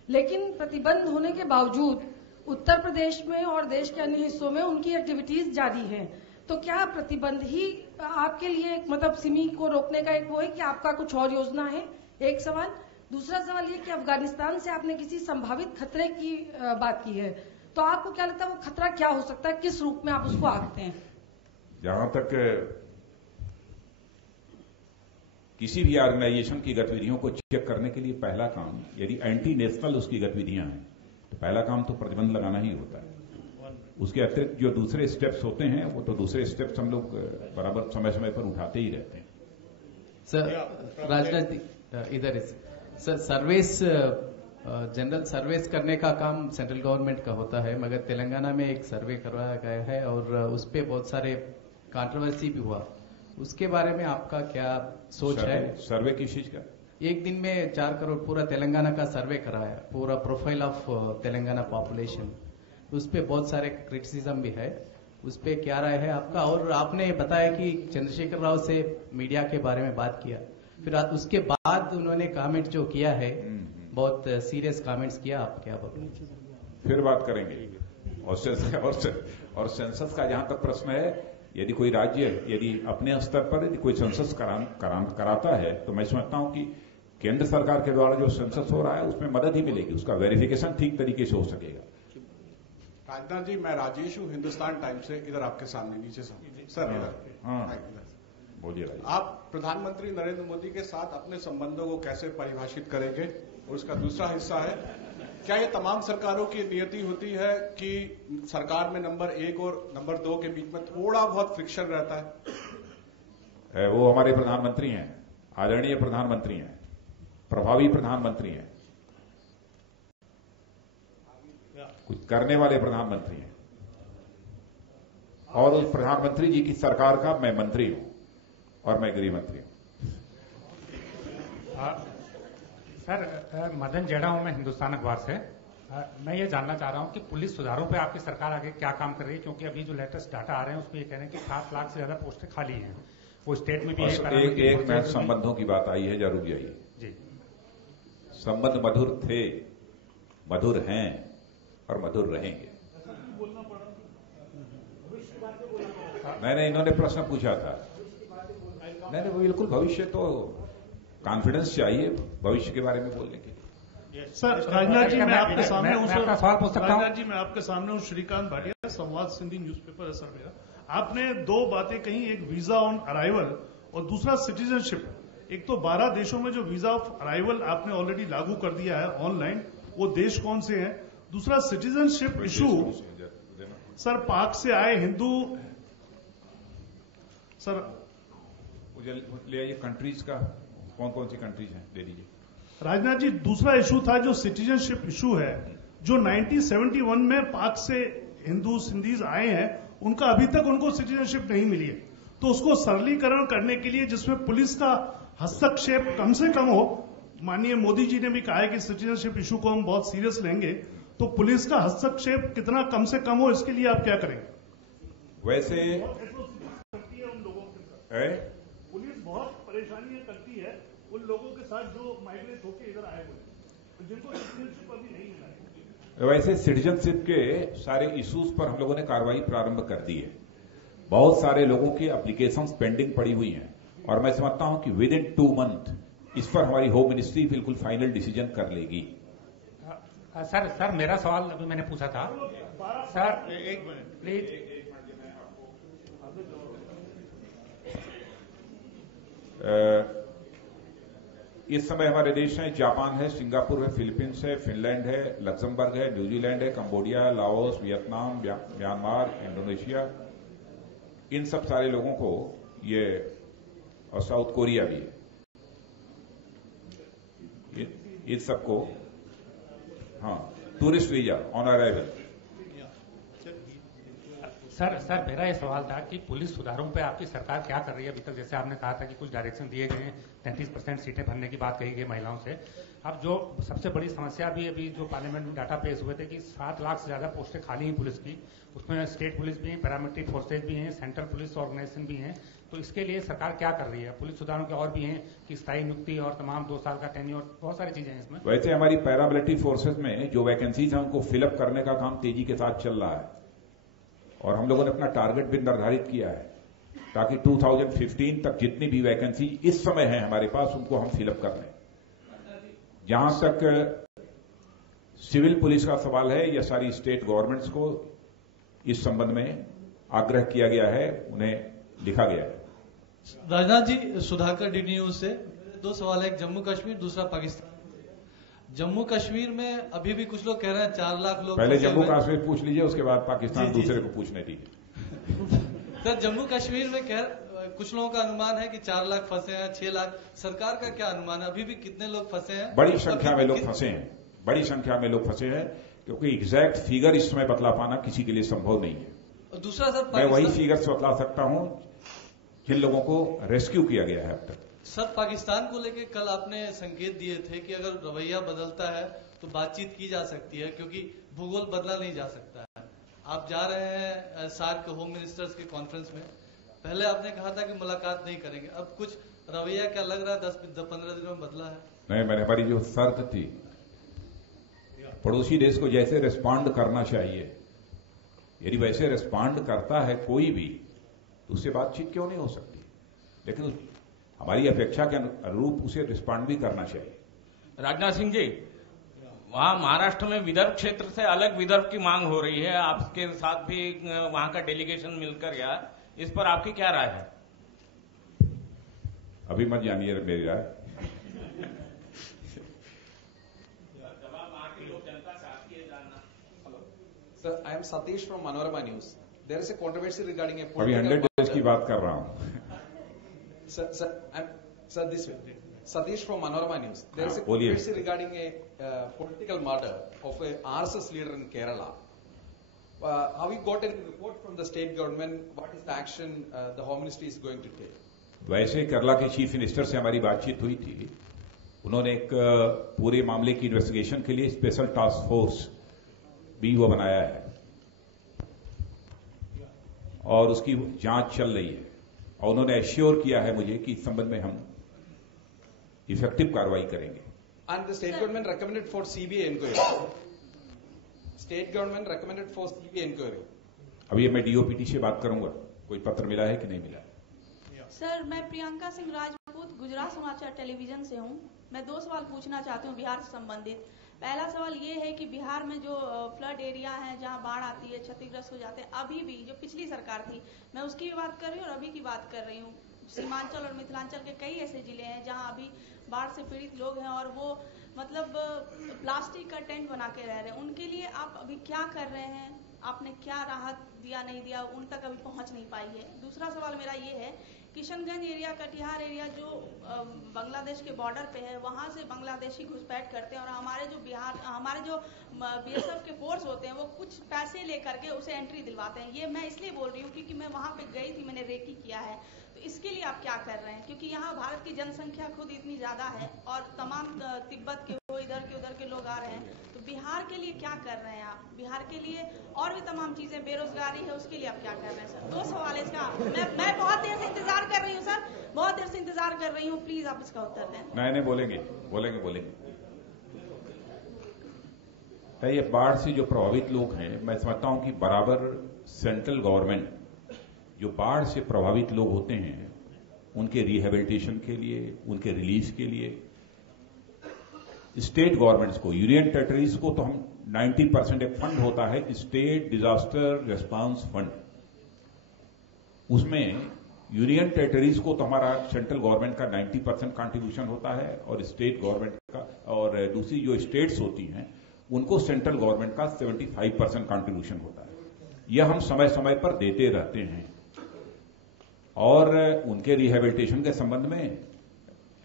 लेकिन प्रतिबंध होने के बावजूद उत्तर प्रदेश में और देश के अन्य हिस्सों में उनकी एक्टिविटीज जारी हैं। तो क्या प्रतिबंध ही आपके लिए मतलब सिमी को रोकने का एक वो है कि आपका कुछ और योजना है? एक सवाल। दूसरा सवाल ये कि अफगानिस्तान से आपने किसी संभावित खतरे की बात की है, तो आपको क्या लगता है वो खतरा क्या हो सकता है, किस रूप में आप उसको आंकते हैं? जहां तक किसी भी ऑर्गेनाइजेशन की गतिविधियों को चेक करने के लिए पहला काम, यदि एंटी नेशनल उसकी गतिविधियां हैं तो पहला काम तो प्रतिबंध लगाना ही होता है। उसके अतिरिक्त जो दूसरे स्टेप्स होते हैं वो तो दूसरे स्टेप्स हम लोग बराबर समय समय पर उठाते ही रहते हैं। सर, राजनाथ इधर सर, सर्विस जनरल सर्विस करने का काम सेंट्रल गवर्नमेंट का होता है, मगर तेलंगाना में एक सर्वे करवाया गया है और उस पर बहुत सारे कंट्रोवर्सी भी हुआ। उसके बारे में आपका क्या सोच है? सर्वे किस चीज का? एक दिन में 4 करोड़ पूरा तेलंगाना का सर्वे कराया, पूरा प्रोफाइल ऑफ तेलंगाना पॉपुलेशन। उस पर बहुत सारे क्रिटिसिज्म भी है, उस पर क्या राय है आपका? और आपने बताया कि चंद्रशेखर राव से मीडिया के बारे में बात किया, फिर उसके बाद उन्होंने कमेंट जो किया है बहुत सीरियस कमेंट्स किया। आप क्या बोलेंगे? फिर बात करेंगे। और सेंसस का जहां तक प्रश्न है, यदि कोई राज्य यदि अपने स्तर पर यदि कोई सेंसस कराता है तो मैं समझता हूं कि केंद्र सरकार के द्वारा जो सेंसस हो रहा है उसमें मदद ही मिलेगी, उसका वेरिफिकेशन ठीक तरीके से हो सकेगा। राजनाथ जी, मैं राजेश हूं, हिंदुस्तान टाइम्स से, इधर आपके सामने नीचे सर इधर। हाँ, बोलिए राजेश। आप प्रधानमंत्री नरेंद्र मोदी के साथ अपने संबंधों को कैसे परिभाषित करेंगे? और उसका दूसरा हिस्सा है, क्या ये तमाम सरकारों की नियति होती है कि सरकार में नंबर 1 और नंबर 2 के बीच में थोड़ा बहुत फ्रिक्शन रहता है? वो हमारे प्रधानमंत्री हैं, आदरणीय प्रधानमंत्री हैं, प्रभावी प्रधानमंत्री हैं, कुछ करने वाले प्रधानमंत्री हैं, और उस प्रधानमंत्री जी की सरकार का मैं मंत्री हूं और मैं गृह मंत्री हूं। सर, मदन जेड़ा हूं मैं, हिंदुस्तान अखबार से। मैं ये जानना चाह रहा हूं कि पुलिस सुधारों पे आपकी सरकार आगे क्या काम कर रही है, क्योंकि अभी जो लेटेस्ट डाटा आ रहे हैं उसमें ये कह रहे हैं कि 7 लाख से ज्यादा पोस्टें खाली हैं। वो स्टेट में भी एक मिनट, संबंधों की बात आई है, जरूर जाइए जी। संबंध मधुर थे, मधुर हैं और मधुर रहेंगे। नहीं, इन्होंने प्रश्न पूछा था। नहीं, बिल्कुल, भविष्य तो कॉन्फिडेंस चाहिए भविष्य के बारे में बोलने के लिए। सर, राजनाथ जी, मैं आपके सामने हूं। सवाल पूछ सकता हूं? राजनाथ जी, मैं आपके सामने हूं। श्रीकांत भाटिया, संवाद सिंधी न्यूज़पेपर है सर मेरा। आपने 2 बातें कही, एक वीजा ऑन अराइवल और दूसरा सिटीजनशिप। एक तो 12 देशों में जो वीजा ऑफ अराइवल आपने ऑलरेडी लागू कर दिया है ऑनलाइन, वो देश कौन से हैं? दूसरा सिटीजनशिप इशू, सर पाक से आए हिंदू, सर ले आइए कंट्रीज का, कौन सी कंट्रीज हैं, दे दीजिए। राजनाथ जी, दूसरा इशू था जो सिटीजनशिप इशू है, जो 1971 में पाक से हिंदू सिंधीज आए हैं, उनका अभी तक उनको सिटीजनशिप नहीं मिली है। तो उसको सरलीकरण करने के लिए, जिसमें पुलिस का हस्तक्षेप कम से कम हो, माननीय मोदी जी ने भी कहा है कि सिटीजनशिप इशू को हम बहुत सीरियस लेंगे, तो पुलिस का हस्तक्षेप कितना कम से कम हो, इसके लिए आप क्या करेंगे? वैसे पुलिस बहुत परेशानी करती है उन लोगों के साथ जो माइग्रेट होकर इधर आए हुए, जिनको सिटीजनशिप अभी नहीं मिला है। वैसे सिटीजनशिप के सारे इश्यूज पर हम लोगों ने कार्रवाई प्रारंभ कर दी है। बहुत सारे लोगों की एप्लीकेशंस पेंडिंग पड़ी हुई हैं और मैं समझता हूं कि विद इन 2 मंथ इस पर हमारी होम मिनिस्ट्री बिल्कुल फाइनल डिसीजन कर लेगी। सर, मेरा सवाल अभी मैंने पूछा था। सर, एक मिनट प्लीज। इस समय हमारे देश हैं, जापान है, सिंगापुर है, फिलीपींस है, फिनलैंड है, लग्जमबर्ग है, न्यूजीलैंड है, Cambodia, Laos, Vietnam, Myanmar, Indonesia, इन सब सारे लोगों को ये, और साउथ कोरिया भी है, इन सबको हाँ tourist visa on arrival. Sir, मेरा ये सवाल था कि पुलिस सुधारों पे आपकी सरकार क्या कर रही है अभी तक? जैसे आपने कहा था कि कुछ डायरेक्शन दिए गए हैं, 33% सीटें भरने की बात कही गई महिलाओं से। अब जो सबसे बड़ी समस्या अभी जो पार्लियामेंट में डाटा पेश हुए थे कि 7 लाख से ज्यादा पोस्टें खाली हैं पुलिस की, उसमें स्टेट पुलिस भी है, पैरामिलिट्री फोर्सेज भी हैं, सेंट्रल पुलिस ऑर्गेनाइजेशन भी हैं। तो इसके लिए सरकार क्या कर रही है? पुलिस सुधारों के और भी हैं कि स्थायी नियुक्ति और तमाम 2 साल का टेन्योर, बहुत सारी चीजें हैं इसमें। वैसे हमारी पैरामिलिट्री फोर्सेज में जो वैकेंसीज हैं उनको फिलअप करने का काम तेजी के साथ चल रहा है और हम लोगों ने अपना टारगेट भी निर्धारित किया है ताकि 2015 तक जितनी भी वैकेंसी इस समय है हमारे पास उनको हम फिलअप कर लें। जहां तक सिविल पुलिस का सवाल है, यह सारी स्टेट गवर्नमेंट्स को इस संबंध में आग्रह किया गया है, उन्हें लिखा गया है। राजनाथ जी, सुधाकर डी न्यूज से 2 सवाल है, एक जम्मू कश्मीर, दूसरा पाकिस्तान। जम्मू कश्मीर में अभी भी कुछ लोग कह रहे हैं 4 लाख लोग, पहले जम्मू कश्मीर पूछ लीजिए, उसके बाद पाकिस्तान दूसरे को पूछने दीजिए। सर, जम्मू कश्मीर में कुछ लोगों का अनुमान है कि 4 लाख फंसे हैं, 6 लाख, सरकार का क्या अनुमान है? अभी भी कितने लोग फंसे हैं? बड़ी संख्या में लोग फंसे हैं, बड़ी संख्या में लोग फंसे हैं, क्योंकि एग्जैक्ट फिगर इस समय बतला पाना किसी के लिए संभव नहीं है। और दूसरा सर, मैं वही फिगर बतला सकता हूं जिन लोगों को रेस्क्यू किया गया है अब तक। सर, पाकिस्तान को लेकर कल आपने संकेत दिए थे कि अगर रवैया बदलता है तो बातचीत की जा सकती है, क्योंकि भूगोल बदला नहीं जा सकता है। आप जा रहे हैं सार्क होम मिनिस्टर्स के कॉन्फ्रेंस में, पहले आपने कहा था कि मुलाकात नहीं करेंगे, अब कुछ रवैया क्या लग रहा है 10-15 दिनों में बदला है? नहीं, मैंने हमारी जो शर्त थी पड़ोसी देश को जैसे रिस्पॉन्ड करना चाहिए, यदि वैसे रिस्पॉन्ड करता है कोई भी, तो उससे बातचीत क्यों नहीं हो सकती? लेकिन हमारी अपेक्षा के अनुरूप उसे रिस्पॉन्ड भी करना चाहिए। राजनाथ सिंह जी, वहां महाराष्ट्र में विदर्भ क्षेत्र से अलग विदर्भ की मांग हो रही है, आपके साथ भी वहां का डेलीगेशन मिलकर गया, इस पर आपकी क्या राय है? अभी मत जानिए मेरी राय। Sir, I am Satish from Manorama News. There is a controversy regarding a अभी 100 days की बात कर रहा हूं। Sir, this way. Satish from Manorama News. There is a controversy regarding a political murder of a RSS leader in Kerala. Have you got any report from the state government? What is the action the Home Ministry is going to take? वैसे केरला के chief minister से हमारी बातचीत हुई थी। उन्होंने एक पूरे मामले की इन्वेस्टिगेशन के लिए स्पेशल टास्क फोर्स भी वो बनाया है और उसकी जांच चल रही है, और उन्होंने एश्योर किया है मुझे कि इस संबंध में हम इफेक्टिव कार्रवाई करेंगे। And the state government recommended for CBI inquiry. State government recommended for CBI inquiry. अभी मैं डीओपीटी से बात करूंगा, कोई पत्र मिला है कि नहीं मिला। सर, मैं प्रियंका सिंह राजपूत गुजरात समाचार टेलीविजन से हूं। मैं 2 सवाल पूछना चाहती हूं बिहार से संबंधित। पहला सवाल ये है कि बिहार में जो फ्लड एरिया है जहां बाढ़ आती है, क्षतिग्रस्त हो जाते हैं, अभी भी जो पिछली सरकार थी, मैं उसकी भी बात कर रही हूँ और अभी की बात कर रही हूँ। सीमांचल और मिथिलांचल के कई ऐसे जिले हैं जहां अभी बाढ़ से पीड़ित लोग हैं और वो मतलब प्लास्टिक का टेंट बना के रह रहे हैं। उनके लिए आप अभी क्या कर रहे हैं? आपने क्या राहत दिया, नहीं दिया, उन तक अभी पहुंच नहीं पाई है। दूसरा सवाल मेरा ये है, किशनगंज एरिया, कटिहार एरिया जो बांग्लादेश के बॉर्डर पे है, वहां से बांग्लादेशी घुसपैठ करते हैं और हमारे जो बीएसएफ के फोर्स होते हैं वो कुछ पैसे लेकर के उसे एंट्री दिलवाते हैं। ये मैं इसलिए बोल रही हूँ क्योंकि मैं वहां पे गई थी, मैंने रेकी किया है। तो इसके लिए आप क्या कर रहे हैं? क्योंकि यहाँ भारत की जनसंख्या खुद इतनी ज्यादा है और तमाम तिब्बत के हो, इधर के उधर के लोग आ रहे हैं। तो बिहार के लिए क्या कर रहे हैं आप? बिहार के लिए और भी तमाम चीजें, बेरोजगारी है, उसके लिए आप क्या कर रहे हैं सर? 2 सवाल है इसका। मैं बहुत देर से इंतजार कर रही हूँ सर, बहुत देर से इंतजार कर रही हूँ, प्लीज आप इसका उत्तर दें। नहीं, बोलेंगे। ये बाढ़ से जो प्रभावित लोग हैं, मैं समझता हूं कि बराबर सेंट्रल गवर्नमेंट जो बाढ़ से प्रभावित लोग होते हैं उनके रिहेबिलिटेशन के लिए, उनके रिलीफ के लिए स्टेट गवर्नमेंट्स को, यूनियन टेरिटरीज को तो हम 90% एक फंड होता है स्टेट डिजास्टर रिस्पांस फंड, उसमें यूनियन टेरिटरीज को तो हमारा सेंट्रल गवर्नमेंट का 90% कंट्रीब्यूशन होता है और स्टेट गवर्नमेंट का, और दूसरी जो स्टेट्स होती हैं उनको सेंट्रल गवर्नमेंट का 75% कंट्रीब्यूशन होता है। यह हम समय समय पर देते रहते हैं और उनके रिहेबिलिटेशन के संबंध में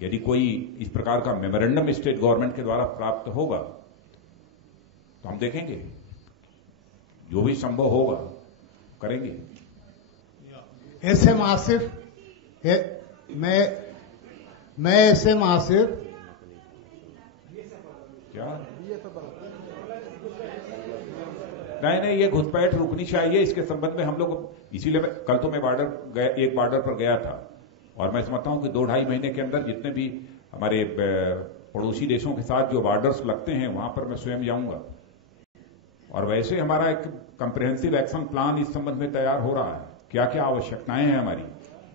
यदि कोई इस प्रकार का मेमोरेंडम स्टेट गवर्नमेंट के द्वारा प्राप्त होगा तो हम देखेंगे, जो भी संभव होगा करेंगे। एसएम आसिफ, मैं एसएम आसिफ, क्या नहीं, ये घुसपैठ रुकनी चाहिए। इसके संबंध में हम लोग, इसीलिए कल तो मैं एक बॉर्डर पर गया था और मैं समझता हूं कि 2-2.5 महीने के अंदर जितने भी हमारे पड़ोसी देशों के साथ जो बॉर्डर्स लगते हैं वहां पर मैं स्वयं जाऊंगा। और वैसे हमारा एक कंप्रिहेंसिव एक्शन प्लान इस संबंध में तैयार हो रहा है, क्या क्या आवश्यकताएं हैं हमारी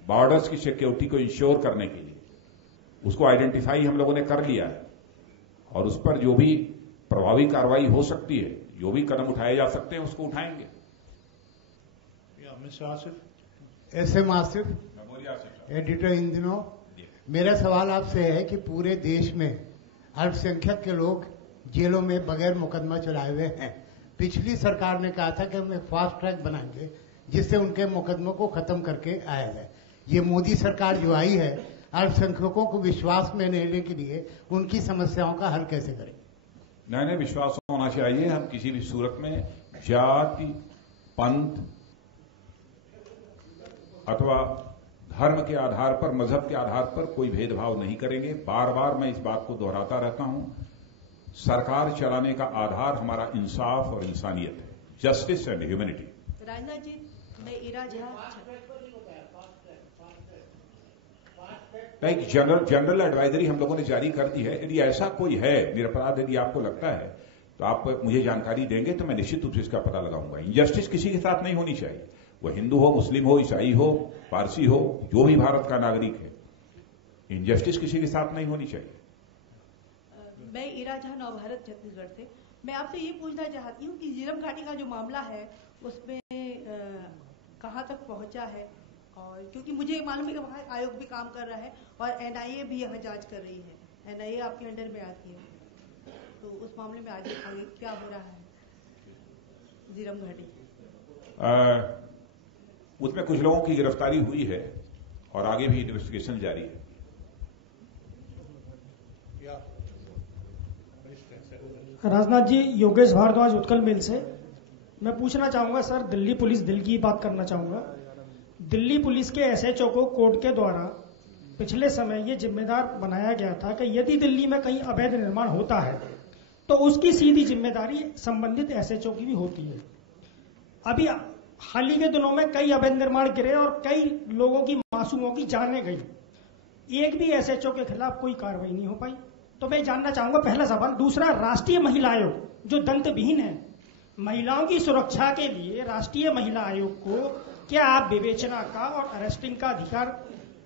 बॉर्डर्स की सिक्योरिटी को इंश्योर करने के लिए, उसको आइडेंटिफाई हम लोगों ने कर लिया है और उस पर जो भी प्रभावी कार्रवाई हो सकती है, जो भी कदम उठाए जा सकते हैं उसको उठाएंगे। एसएम आसिफ, एडिटर इन दिनों, मेरा सवाल आपसे है कि पूरे देश में अल्पसंख्यक के लोग जेलों में बगैर मुकदमा चलाए हुए हैं। पिछली सरकार ने कहा था कि हम एक फास्ट ट्रैक बनाएंगे जिससे उनके मुकदमों को खत्म करके आया है। ये मोदी सरकार जो आई है, अल्पसंख्यकों को विश्वास में लेने के लिए उनकी समस्याओं का हल कैसे करें? नहीं, विश्वास होना चाहिए। हम किसी भी सूरत में जाति, पंथ अथवा धर्म के आधार पर, मजहब के आधार पर कोई भेदभाव नहीं करेंगे। बार बार मैं इस बात को दोहराता रहता हूं, सरकार चलाने का आधार हमारा इंसाफ और इंसानियत है, justice and humanity. Rajnath ji, मैं इरा झा, एक जनरल एडवाइजरी हम लोगों ने जारी कर दी है। यदि ऐसा कोई है निरपराध, यदि आपको लगता है तो आप मुझे जानकारी देंगे तो मैं निश्चित रूप से इसका पता लगाऊंगा। इंजस्टिस किसी के साथ नहीं होनी चाहिए, वो हिंदू हो, मुस्लिम हो, ईसाई हो, पारसी हो, जो भी भारत का नागरिक है, इंजस्टिस किसी के साथ नहीं होनी चाहिए। मैं ईरा झा, नव भारत छत्तीसगढ़ से। मैं आपसे ये पूछना चाहती हूँ कि झीरम घाटी का जो मामला है उसमें कहाँ तक पहुंचा है, और क्योंकि मुझे मालूम है कि वहाँ आयोग भी काम कर रहा है और एनआईए भी यहाँ जांच कर रही है, एनआईए आपके अंडर में आती है, तो उस मामले में आगे क्या हो रहा है झीरम घाटी? उसमें कुछ लोगों की गिरफ्तारी हुई है और आगे भी इन्वेस्टिगेशन जारी है। राजनाथ जी, योगेश भारद्वाज उत्कल मेल से। मैं पूछना चाहूंगा सर, दिल्ली पुलिस दिल की बात करना चाहूंगा। दिल्ली पुलिस के एसएचओ को कोर्ट के द्वारा पिछले समय ये जिम्मेदार बनाया गया था कि यदि दिल्ली में कहीं अवैध निर्माण होता है तो उसकी सीधी जिम्मेदारी संबंधित एसएचओ की भी होती है। अभी हाल ही के दिनों में कई अवैध निर्माण गिरे और कई लोगों की, मासूमों की जानें गई, एक भी एसएचओ के खिलाफ कोई कार्रवाई नहीं हो पाई। तो मैं जानना चाहूंगा, पहला सवाल। दूसरा, राष्ट्रीय महिला आयोग जो दंतविहीन है, महिलाओं की सुरक्षा के लिए राष्ट्रीय महिला आयोग को क्या आप विवेचना का और अरेस्टिंग का अधिकार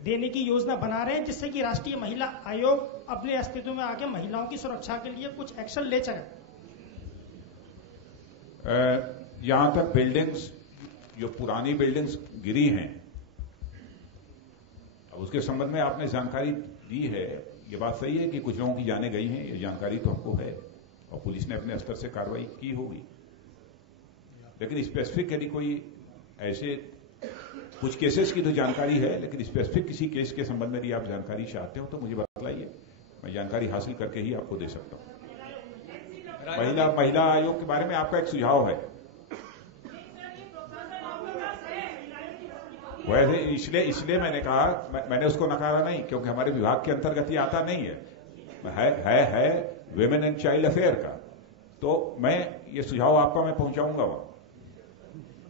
देने की योजना बना रहे हैं, जिससे कि राष्ट्रीय महिला आयोग अपने अस्तित्व में आके महिलाओं की सुरक्षा के लिए कुछ एक्शन ले सके? यहां तक बिल्डिंग्स, जो पुरानी बिल्डिंग्स गिरी हैं, उसके संबंध में आपने जानकारी दी है, ये बात सही है कि कुछ लोगों की जानें गई हैं, ये जानकारी तो हमको है और पुलिस ने अपने स्तर से कार्रवाई की होगी। लेकिन स्पेसिफिक यदि कोई ऐसे कुछ केसेस की तो जानकारी है, लेकिन स्पेसिफिक किसी केस के संबंध में यदि आप जानकारी चाहते हो तो मुझे बतलाइए, मैं जानकारी हासिल करके ही आपको दे सकता हूं। महिला आयोग के बारे में आपका एक सुझाव है, वैसे इसलिए मैंने कहा, मैंने उसको नकारा नहीं, क्योंकि हमारे विभाग के अंतर्गत ये आता नहीं है विमेन एंड चाइल्ड अफेयर का, तो मैं ये सुझाव आपका मैं पहुंचाऊंगा वहां।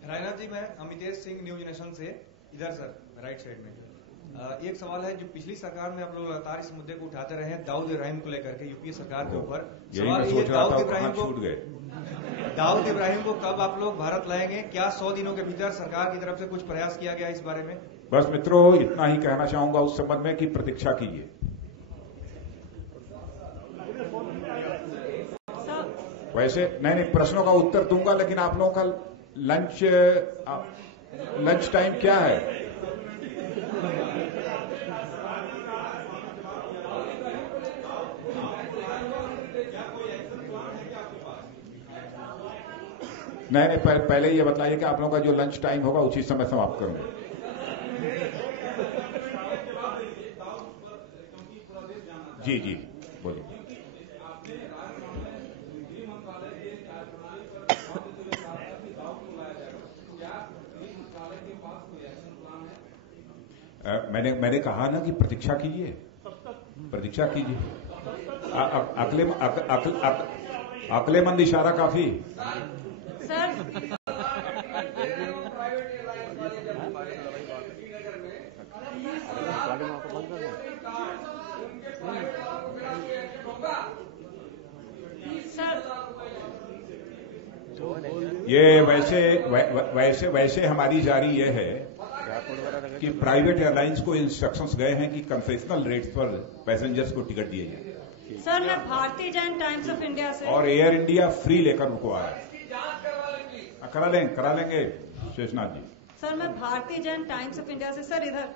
रायनाथ जी, मैं अमितेश सिंह, न्यूज नेशन से, इधर सर राइट साइड में। एक सवाल है, जो पिछली सरकार में आप लोग लगातार इस मुद्दे को उठाते रहे हैं दाऊद इब्राहिम को लेकर के, यूपी सरकार के ऊपर सवाल ये, दाऊद इब्राहिम को कब आप लोग भारत लाएंगे? क्या 100 दिनों के भीतर सरकार की तरफ से कुछ प्रयास किया गया इस बारे में? बस मित्रों, इतना ही कहना चाहूंगा उस संबंध में कि प्रतीक्षा कीजिए। वैसे नहीं, प्रश्नों का उत्तर दूंगा, लेकिन आप लोगों का लंच टाइम क्या है? नहीं, पहले ये बताइए कि आप लोगों का जो लंच टाइम होगा उसी समय समाप्त करूंगा। जी जी बोलिए। मैंने कहा ना कि प्रतीक्षा कीजिए, प्रतीक्षा कीजिए। अक्लेमंद इशारा काफी। ये वैसे हमारी जारी ये है कि प्राइवेट एयरलाइंस को इंस्ट्रक्शंस गए हैं कि कंसेशनल रेट्स पर पैसेंजर्स को टिकट दिए जाए। सर, मैं भारतीय जैन टाइम्स ऑफ इंडिया से, और एयर इंडिया फ्री लेकर उनको आ रहा है। करा लेंगे शेषनाथ जी। सर, मैं भारतीय जैन टाइम्स ऑफ इंडिया से। सर इधर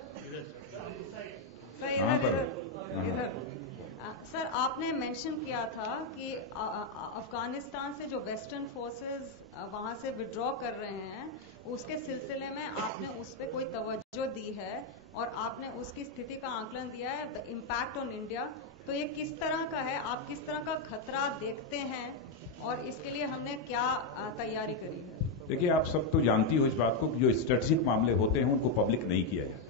सर, आपने मेंशन किया था कि अफगानिस्तान से जो वेस्टर्न फोर्सेस वहां से विड्रॉ कर रहे हैं, उसके सिलसिले में आपने उस पर कोई तवज्जो दी है और आपने उसकी स्थिति का आकलन दिया है, द इम्पैक्ट ऑन इंडिया। तो ये किस तरह का है, आप किस तरह का खतरा देखते हैं और इसके लिए हमने क्या तैयारी करी है? देखिए, आप सब तो जानती हो इस बात को कि जो स्ट्रेटेजिक मामले होते हैं उनको पब्लिक नहीं किया जाता।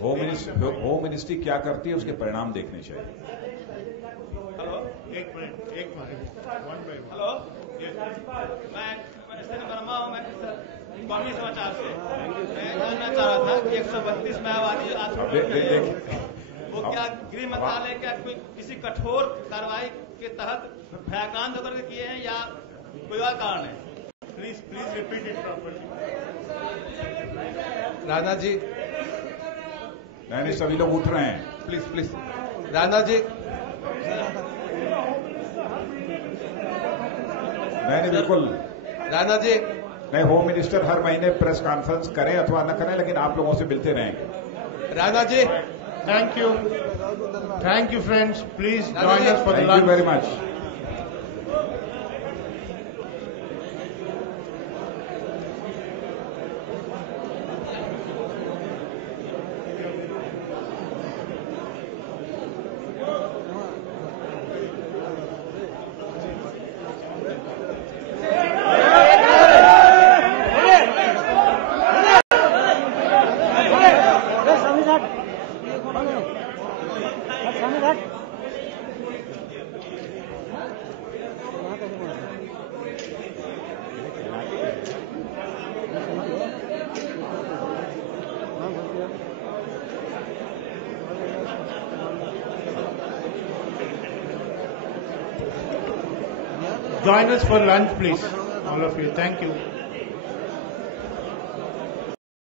होम मिनिस्ट्री क्या करती है उसके परिणाम देखने चाहिए। हेलो, एक मिनट हेलो, मैं वर्मा हूँ, मैं कौमी समाचार से। मैं जानना चाह रहा था कि 132 मायावादी वो क्या गृह मंत्रालय क्या कोई किसी कठोर कार्रवाई के तहत भयाकांड होकर किए हैं या कोई और कारण है? Please repeat it properly. Rajnath ji नहीं, सभी लोग उठ रहे हैं। प्लीज राजनाथ जी। नहीं बिल्कुल राजनाथ जी। नहीं, होम मिनिस्टर हर महीने प्रेस कॉन्फ्रेंस करें अथवा न करें, लेकिन आप लोगों से मिलते रहेंगे। Rajnath ji. Thank you friends. Please join us for the lunch. Thank you very much. Join us for lunch, please. All of you. Thank you.